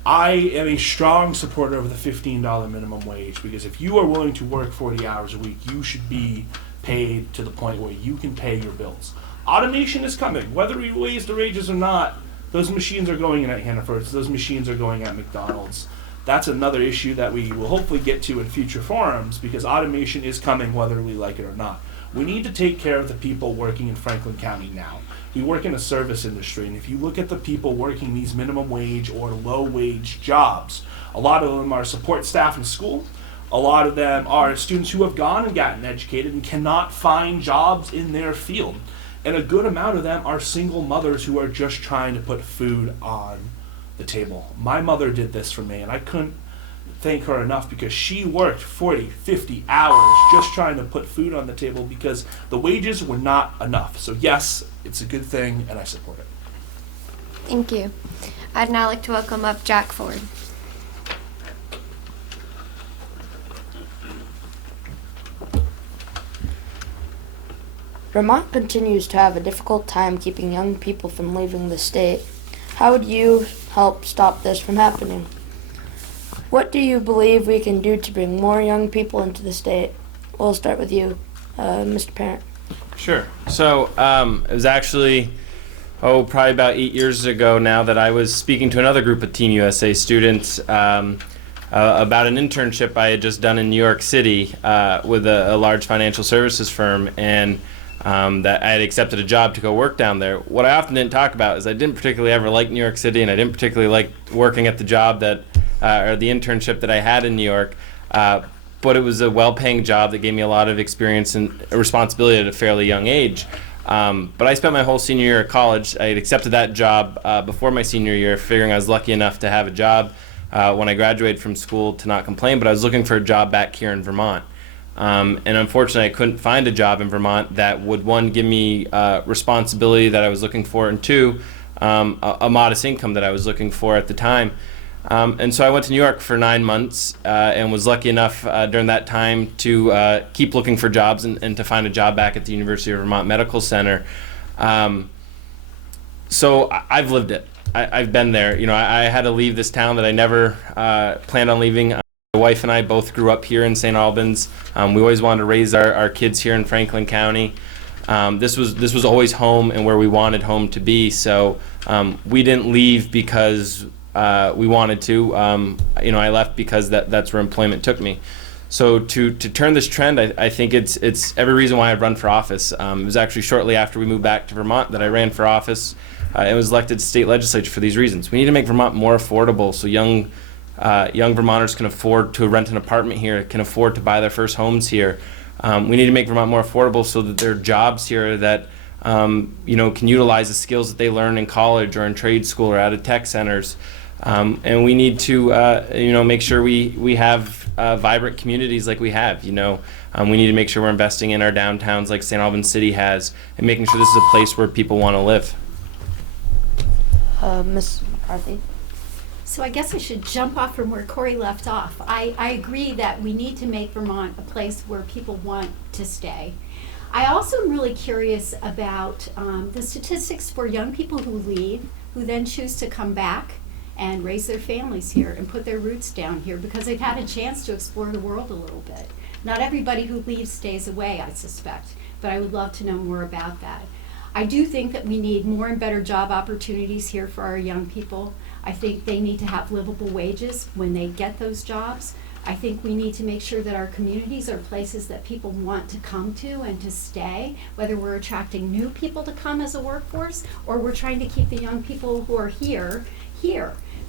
I am a strong supporter of the $15 minimum wage, because if you are willing to work 40 hours a week, you should be paid to the point where you can pay your bills. Automation is coming. Whether we raise the wages or not, those machines are going in at Hannaford's, those machines are going at McDonald's. That's another issue that we will hopefully get to in future forums, because automation is coming whether we like it or not. We need to take care of the people working in Franklin County now. We work in a service industry, and if you look at the people working these minimum wage or low wage jobs, a lot of them are support staff in school. A lot of them are students who have gone and gotten educated and cannot find jobs in their field. And a good amount of them are single mothers who are just trying to put food on the table. My mother did this for me, and I couldn't thank her enough, because she worked 40, 50 hours just trying to put food on the table because the wages were not enough. So yes, it's a good thing, and I support it. Thank you. I'd now like to welcome up Jack Ford. Vermont continues to have a difficult time keeping young people from leaving the state. How would you help stop this from happening? What do you believe we can do to bring more young people into the state? We'll start with you, Mr. Parent. Sure. So it was actually, probably about 8 years ago now that I was speaking to another group of Team USA students about an internship I had just done in New York City with a large financial services firm, and that I had accepted a job to go work down there. What I often didn't talk about is I didn't particularly ever like New York City, and I didn't particularly like working at the job that, or the internship that I had in New York. But it was a well-paying job that gave me a lot of experience and responsibility at a fairly young age. But I spent my whole senior year at college. I had accepted that job before my senior year, figuring I was lucky enough to have a job when I graduated from school to not complain, but I was looking for a job back here in Vermont. And unfortunately, I couldn't find a job in Vermont that would, one, give me responsibility that I was looking for, and two, a modest income that I was looking for at the time. And so I went to New York for 9 months and was lucky enough during that time to keep looking for jobs and to find a job back at the University of Vermont Medical Center. So I've lived it. I've been there. You know, I had to leave this town that I never planned on leaving. My wife and I both grew up here in St. Albans. We always wanted to raise our kids here in Franklin County. This was always home and where we wanted home to be. So we didn't leave because we wanted to. You know, I left because that's where employment took me. So to turn this trend, I think it's every reason why I've run for office. It was actually shortly after we moved back to Vermont that I ran for office and was elected to state legislature for these reasons. We need to make Vermont more affordable so young Vermonters can afford to rent an apartment here, can afford to buy their first homes here. We need to make Vermont more affordable so that there are jobs here that you know, can utilize the skills that they learn in college or in trade school or out of tech centers. And we need to you know, make sure we have vibrant communities like we have. You know, we need to make sure we're investing in our downtowns like St. Albans City has, and making sure this is a place where people want to live. Ms. McCarthy. So I guess I should jump off from where Corey left off. I agree that we need to make Vermont a place where people want to stay. I also am really curious about the statistics for young people who leave, who then choose to come back and raise their families here and put their roots down here because they've had a chance to explore the world a little bit. Not everybody who leaves stays away, I suspect, but I would love to know more about that. I do think that we need more and better job opportunities here for our young people. I think they need to have livable wages when they get those jobs. I think we need to make sure that our communities are places that people want to come to and to stay, whether we're attracting new people to come as a workforce or we're trying to keep the young people who are here,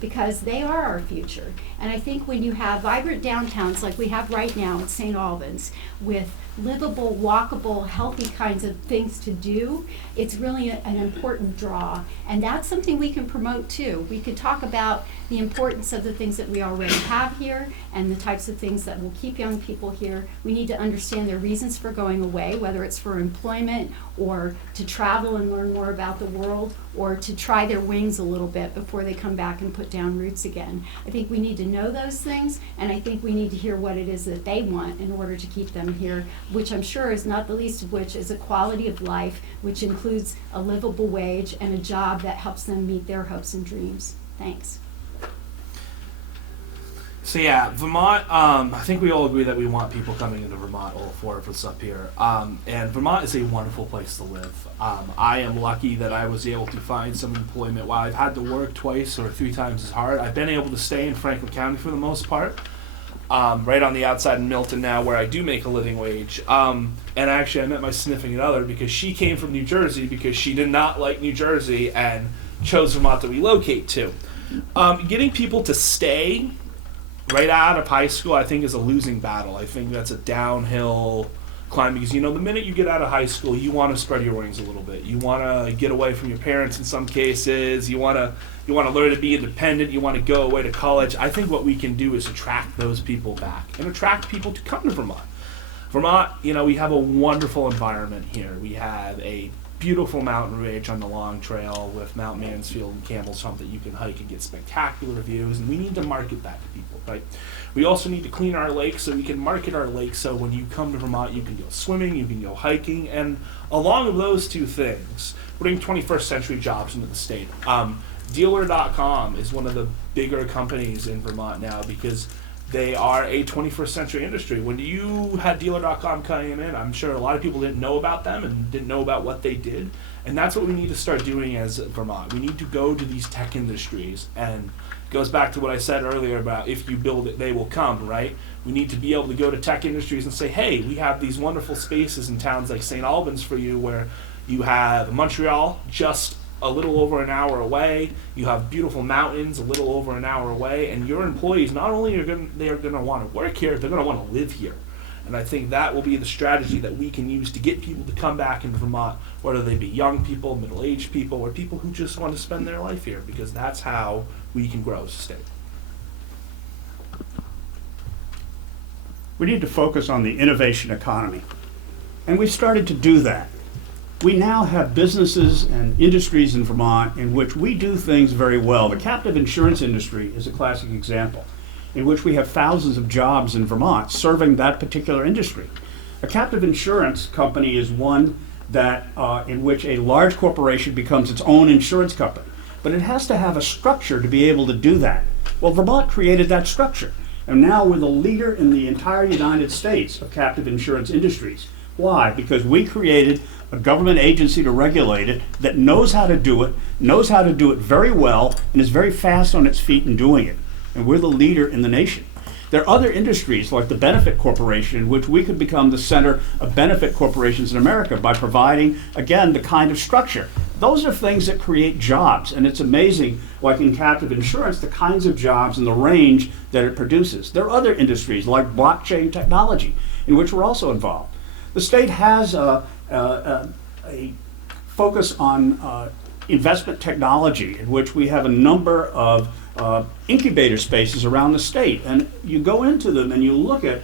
because they are our future. And I think when you have vibrant downtowns like we have right now in St. Albans with livable, walkable, healthy kinds of things to do, it's really an important draw. And that's something we can promote too. We could talk about the importance of the things that we already have here and the types of things that will keep young people here. We need to understand their reasons for going away, whether it's for employment or to travel and learn more about the world or to try their wings a little bit before they come back and put down roots again. I think we need to know those things, and I think we need to hear what it is that they want in order to keep them here, which I'm sure is not the least of which is a quality of life, which includes a livable wage and a job that helps them meet their hopes and dreams. Thanks. So yeah, Vermont, I think we all agree that we want people coming into Vermont, all four of us up here. And Vermont is a wonderful place to live. I am lucky that I was able to find some employment. While I've had to work twice or 3 times as hard, I've been able to stay in Franklin County for the most part. Right on the outside in Milton now, where I do make a living wage. And actually I met my significant other because she came from New Jersey because she did not like New Jersey and chose Vermont to relocate to. Getting people to stay right out of high school, I think, is a losing battle. I think that's a downhill climb because, you know, the minute you get out of high school, you want to spread your wings a little bit. You want to get away from your parents in some cases. You want to learn to be independent. You want to go away to college. I think what we can do is attract those people back and attract people to come to Vermont. Vermont, you know, we have a wonderful environment here. We have a beautiful mountain range on the Long Trail with Mount Mansfield and Campbell's Hump that you can hike and get spectacular views, and we need to market that to people, right? We also need to clean our lakes so we can market our lakes so when you come to Vermont you can go swimming, you can go hiking, and along with those two things, bring 21st century jobs into the state. Dealer.com is one of the bigger companies in Vermont now because they are a 21st century industry. When you had Dealer.com coming in, I'm sure a lot of people didn't know about them and didn't know about what they did. And that's what we need to start doing as Vermont. We need to go to these tech industries. And it goes back to what I said earlier about if you build it, they will come, right? We need to be able to go to tech industries and say, hey, we have these wonderful spaces in towns like St. Albans for you where you have Montreal just a little over an hour away. You have beautiful mountains a little over an hour away, and your employees not only are going to want to work here, they're going to want to live here. And I think that will be the strategy that we can use to get people to come back into Vermont, whether they be young people, middle-aged people, or people who just want to spend their life here, because that's how we can grow as a state. We need to focus on the innovation economy, and we've started to do that. We now have businesses and industries in Vermont in which we do things very well. The captive insurance industry is a classic example in which we have thousands of jobs in Vermont serving that particular industry. A captive insurance company is one that in which a large corporation becomes its own insurance company, but it has to have a structure to be able to do that. Well, Vermont created that structure, and now we're the leader in the entire United States of captive insurance industries. Why? Because we created a government agency to regulate it that knows how to do it very well, and is very fast on its feet in doing it. And we're the leader in the nation. There are other industries like the benefit corporation in which we could become the center of benefit corporations in America by providing, again, the kind of structure. Those are things that create jobs, and it's amazing, like in captive insurance, the kinds of jobs and the range that it produces. There are other industries like blockchain technology in which we're also involved. The state has a focus on investment technology in which we have a number of incubator spaces around the state. And you go into them and you look at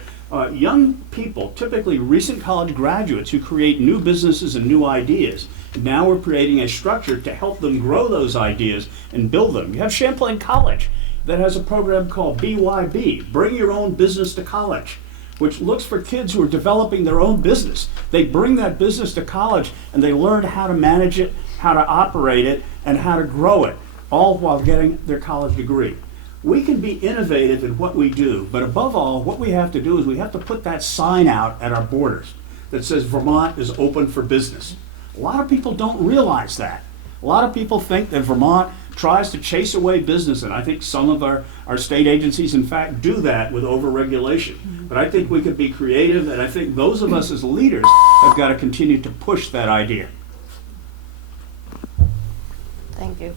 young people, typically recent college graduates, who create new businesses and new ideas. And now we're creating a structure to help them grow those ideas and build them. You have Champlain College that has a program called BYB, Bring Your Own Business to College, which looks for kids who are developing their own business. They bring that business to college and they learn how to manage it, how to operate it, and how to grow it, all while getting their college degree. We can be innovative in what we do, but above all, what we have to do is we have to put that sign out at our borders that says Vermont is open for business. A lot of people don't realize that. A lot of people think that Vermont tries to chase away business, and I think some of our state agencies, in fact, do that with over-regulation. But I think we could be creative, and I think those of us as leaders have got to continue to push that idea. Thank you.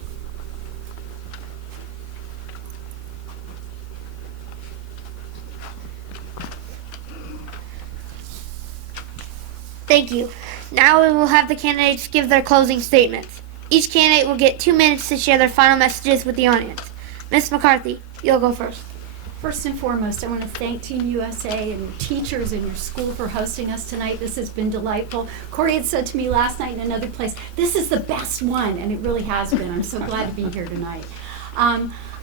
Thank you. Now we will have the candidates give their closing statements. Each candidate will get 2 minutes to share their final messages with the audience. Ms. McCarthy, you'll go first. First and foremost, I want to thank Team USA and your teachers and your school for hosting us tonight. This has been delightful. Corey had said to me last night in another place, this is the best one, and it really has been. I'm so glad to be here tonight.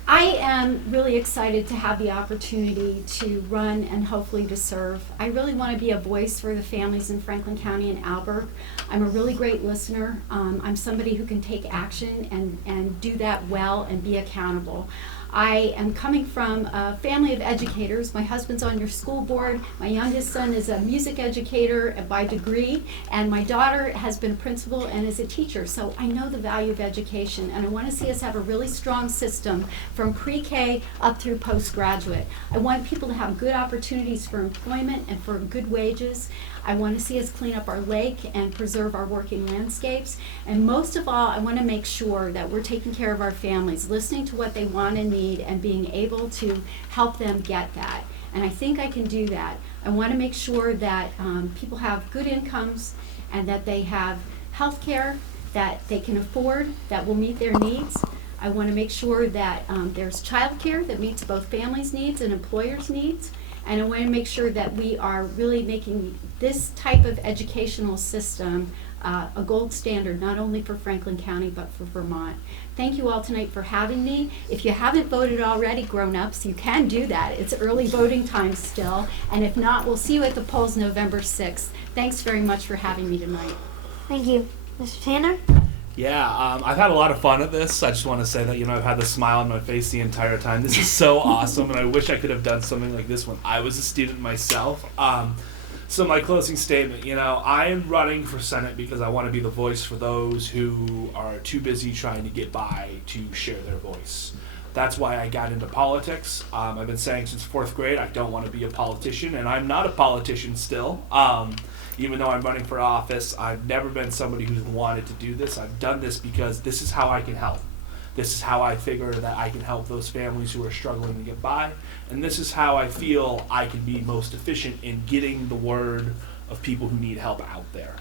I am really excited to have the opportunity to run and hopefully to serve. I really want to be a voice for the families in Franklin County and Albuquerque. I'm a really great listener. I'm somebody who can take action and do that well and be accountable. I am coming from a family of educators. My husband's on your school board. My youngest son is a music educator by degree, and my daughter has been a principal and is a teacher. So I know the value of education, and I want to see us have a really strong system from pre-K up through postgraduate. I want people to have good opportunities for employment and for good wages. I want to see us clean up our lake and preserve our working landscapes. And most of all, I want to make sure that we're taking care of our families, listening to what they want and need, and being able to help them get that. And I think I can do that. I want to make sure that people have good incomes and that they have health care that they can afford, that will meet their needs. I want to make sure that there's childcare that meets both families' needs and employers' needs. And I want to make sure that we are really making this type of educational system a gold standard, not only for Franklin County, but for Vermont. Thank you all tonight for having me. If you haven't voted already, grown-ups, you can do that. It's early voting time still. And if not, we'll see you at the polls November 6th. Thanks very much for having me tonight. Thank you. Mr. Tanner? Yeah, I've had a lot of fun at this. I just want to say that, I've had the smile on my face the entire time. This is so awesome, and I wish I could have done something like this when I was a student myself. So my closing statement, I am running for Senate because I want to be the voice for those who are too busy trying to get by to share their voice. That's why I got into politics. I've been saying since 4th grade I don't want to be a politician, and I'm not a politician still. Even though I'm running for office, I've never been somebody who's wanted to do this. I've done this because this is how I can help. This is how I figure that I can help those families who are struggling to get by. And this is how I feel I can be most efficient in getting the word of people who need help out there.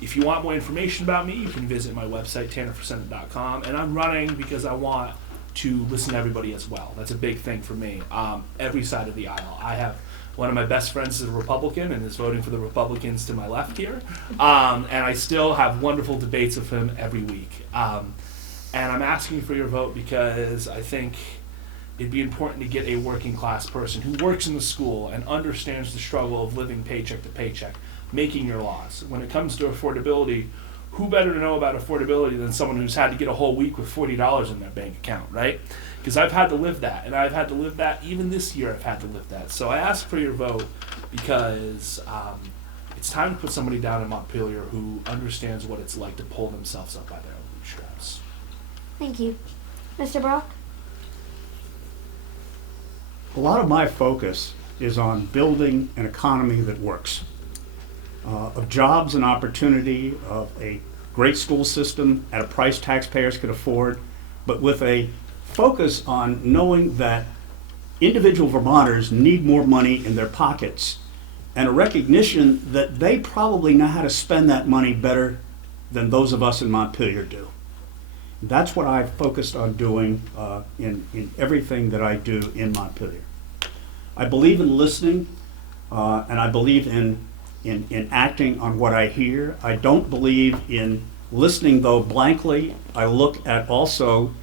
If you want more information about me, you can visit my website, tannerforsenate.com. And I'm running because I want to listen to everybody as well. That's a big thing for me. Every side of the aisle. I have one of my best friends is a Republican and is voting for the Republicans to my left here. And I still have wonderful debates with him every week. And I'm asking for your vote because I think it'd be important to get a working class person who works in the school and understands the struggle of living paycheck to paycheck, making your laws. When it comes to affordability, who better to know about affordability than someone who's had to get a whole week with $40 in their bank account, right? Because I've had to live that, and I've had to live that. Even this year I've had to live that. So I ask for your vote because it's time to put somebody down in Montpelier who understands what it's like to pull themselves up by their own bootstraps. Thank you. Mr. Brock? A lot of my focus is on building an economy that works, of jobs and opportunity, of a great school system at a price taxpayers could afford, but with a focus on knowing that individual Vermonters need more money in their pockets and a recognition that they probably know how to spend that money better than those of us in Montpelier do. That's what I've focused on doing in everything that I do in Montpelier. I believe in listening, and I believe in acting on what I hear. I don't believe in listening, though, blankly. I look at also,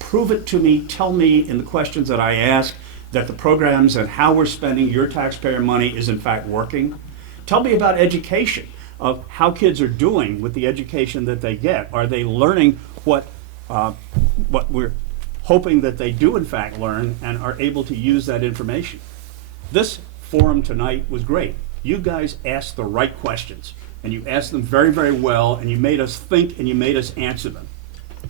prove it to me, tell me in the questions that I ask that the programs and how we're spending your taxpayer money is in fact working. Tell me about education, of how kids are doing with the education that they get. Are they learning what we're hoping that they do in fact learn and are able to use that information? This forum tonight was great. You guys asked the right questions, and you asked them very, very well, and you made us think and you made us answer them.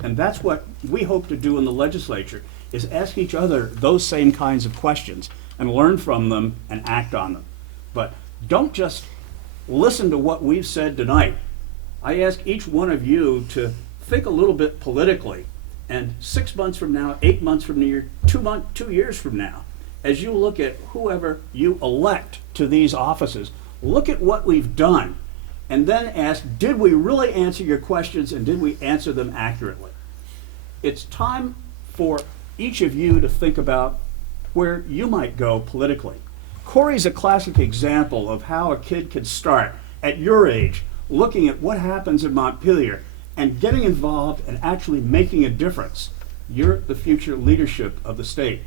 And that's what we hope to do in the legislature, is ask each other those same kinds of questions and learn from them and act on them. But don't just listen to what we've said tonight. I ask each one of you to think a little bit politically, and 6 months from now, 8 months from now, 2 years from now, as you look at whoever you elect to these offices, look at what we've done, and then ask, did we really answer your questions, and did we answer them accurately? It's time for each of you to think about where you might go politically. Corey's a classic example of how a kid could start at your age, looking at what happens in Montpelier and getting involved and actually making a difference. You're the future leadership of the state.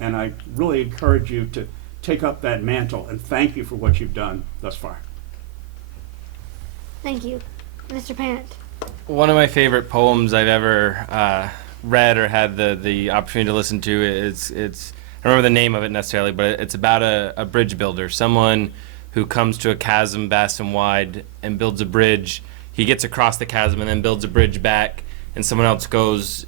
And I really encourage you to take up that mantle, and thank you for what you've done thus far. Thank you. Mr. Parent? One of my favorite poems I've ever read or had the opportunity to listen to, it's I don't remember the name of it necessarily, but it's about a bridge builder, someone who comes to a chasm vast and wide and builds a bridge. He gets across the chasm and then builds a bridge back, and someone else goes,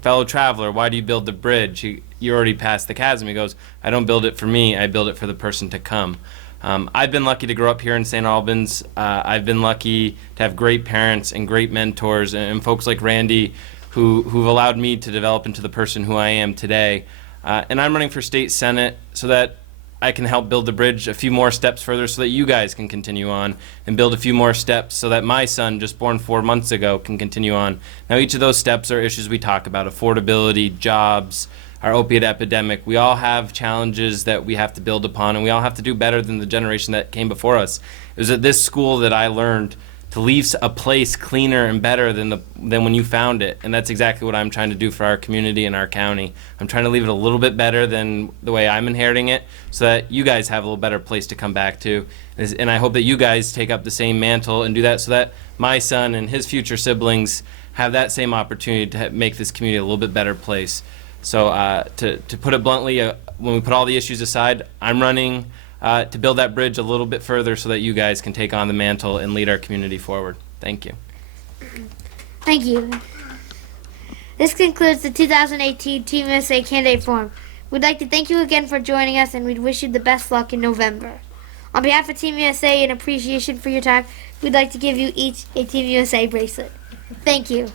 fellow traveler, why do you build the bridge? You already passed the chasm. He goes, I don't build it for me, I build it for the person to come. I've been lucky to grow up here in St. Albans. I've been lucky to have great parents and great mentors and folks like Randy who've allowed me to develop into the person who I am today. And I'm running for state senate so that I can help build the bridge a few more steps further so that you guys can continue on, and build a few more steps so that my son, just born 4 months ago, can continue on. Now, each of those steps are issues we talk about: affordability, jobs, our opiate epidemic. We all have challenges that we have to build upon, and we all have to do better than the generation that came before us. It was at this school that I learned to leave a place cleaner and better than when you found it, and that's exactly what I'm trying to do for our community and our county. I'm trying to leave it a little bit better than the way I'm inheriting it, so that you guys have a little better place to come back to. And I hope that you guys take up the same mantle and do that, so that my son and his future siblings have that same opportunity to make this community a little bit better place. So to put it bluntly, when we put all the issues aside, I'm running to build that bridge a little bit further so that you guys can take on the mantle and lead our community forward. Thank you. Thank you. This concludes the 2018 Team USA Candidate Forum. We'd like to thank you again for joining us, and we'd wish you the best luck in November. On behalf of Team USA, in appreciation for your time, we'd like to give you each a Team USA bracelet. Thank you.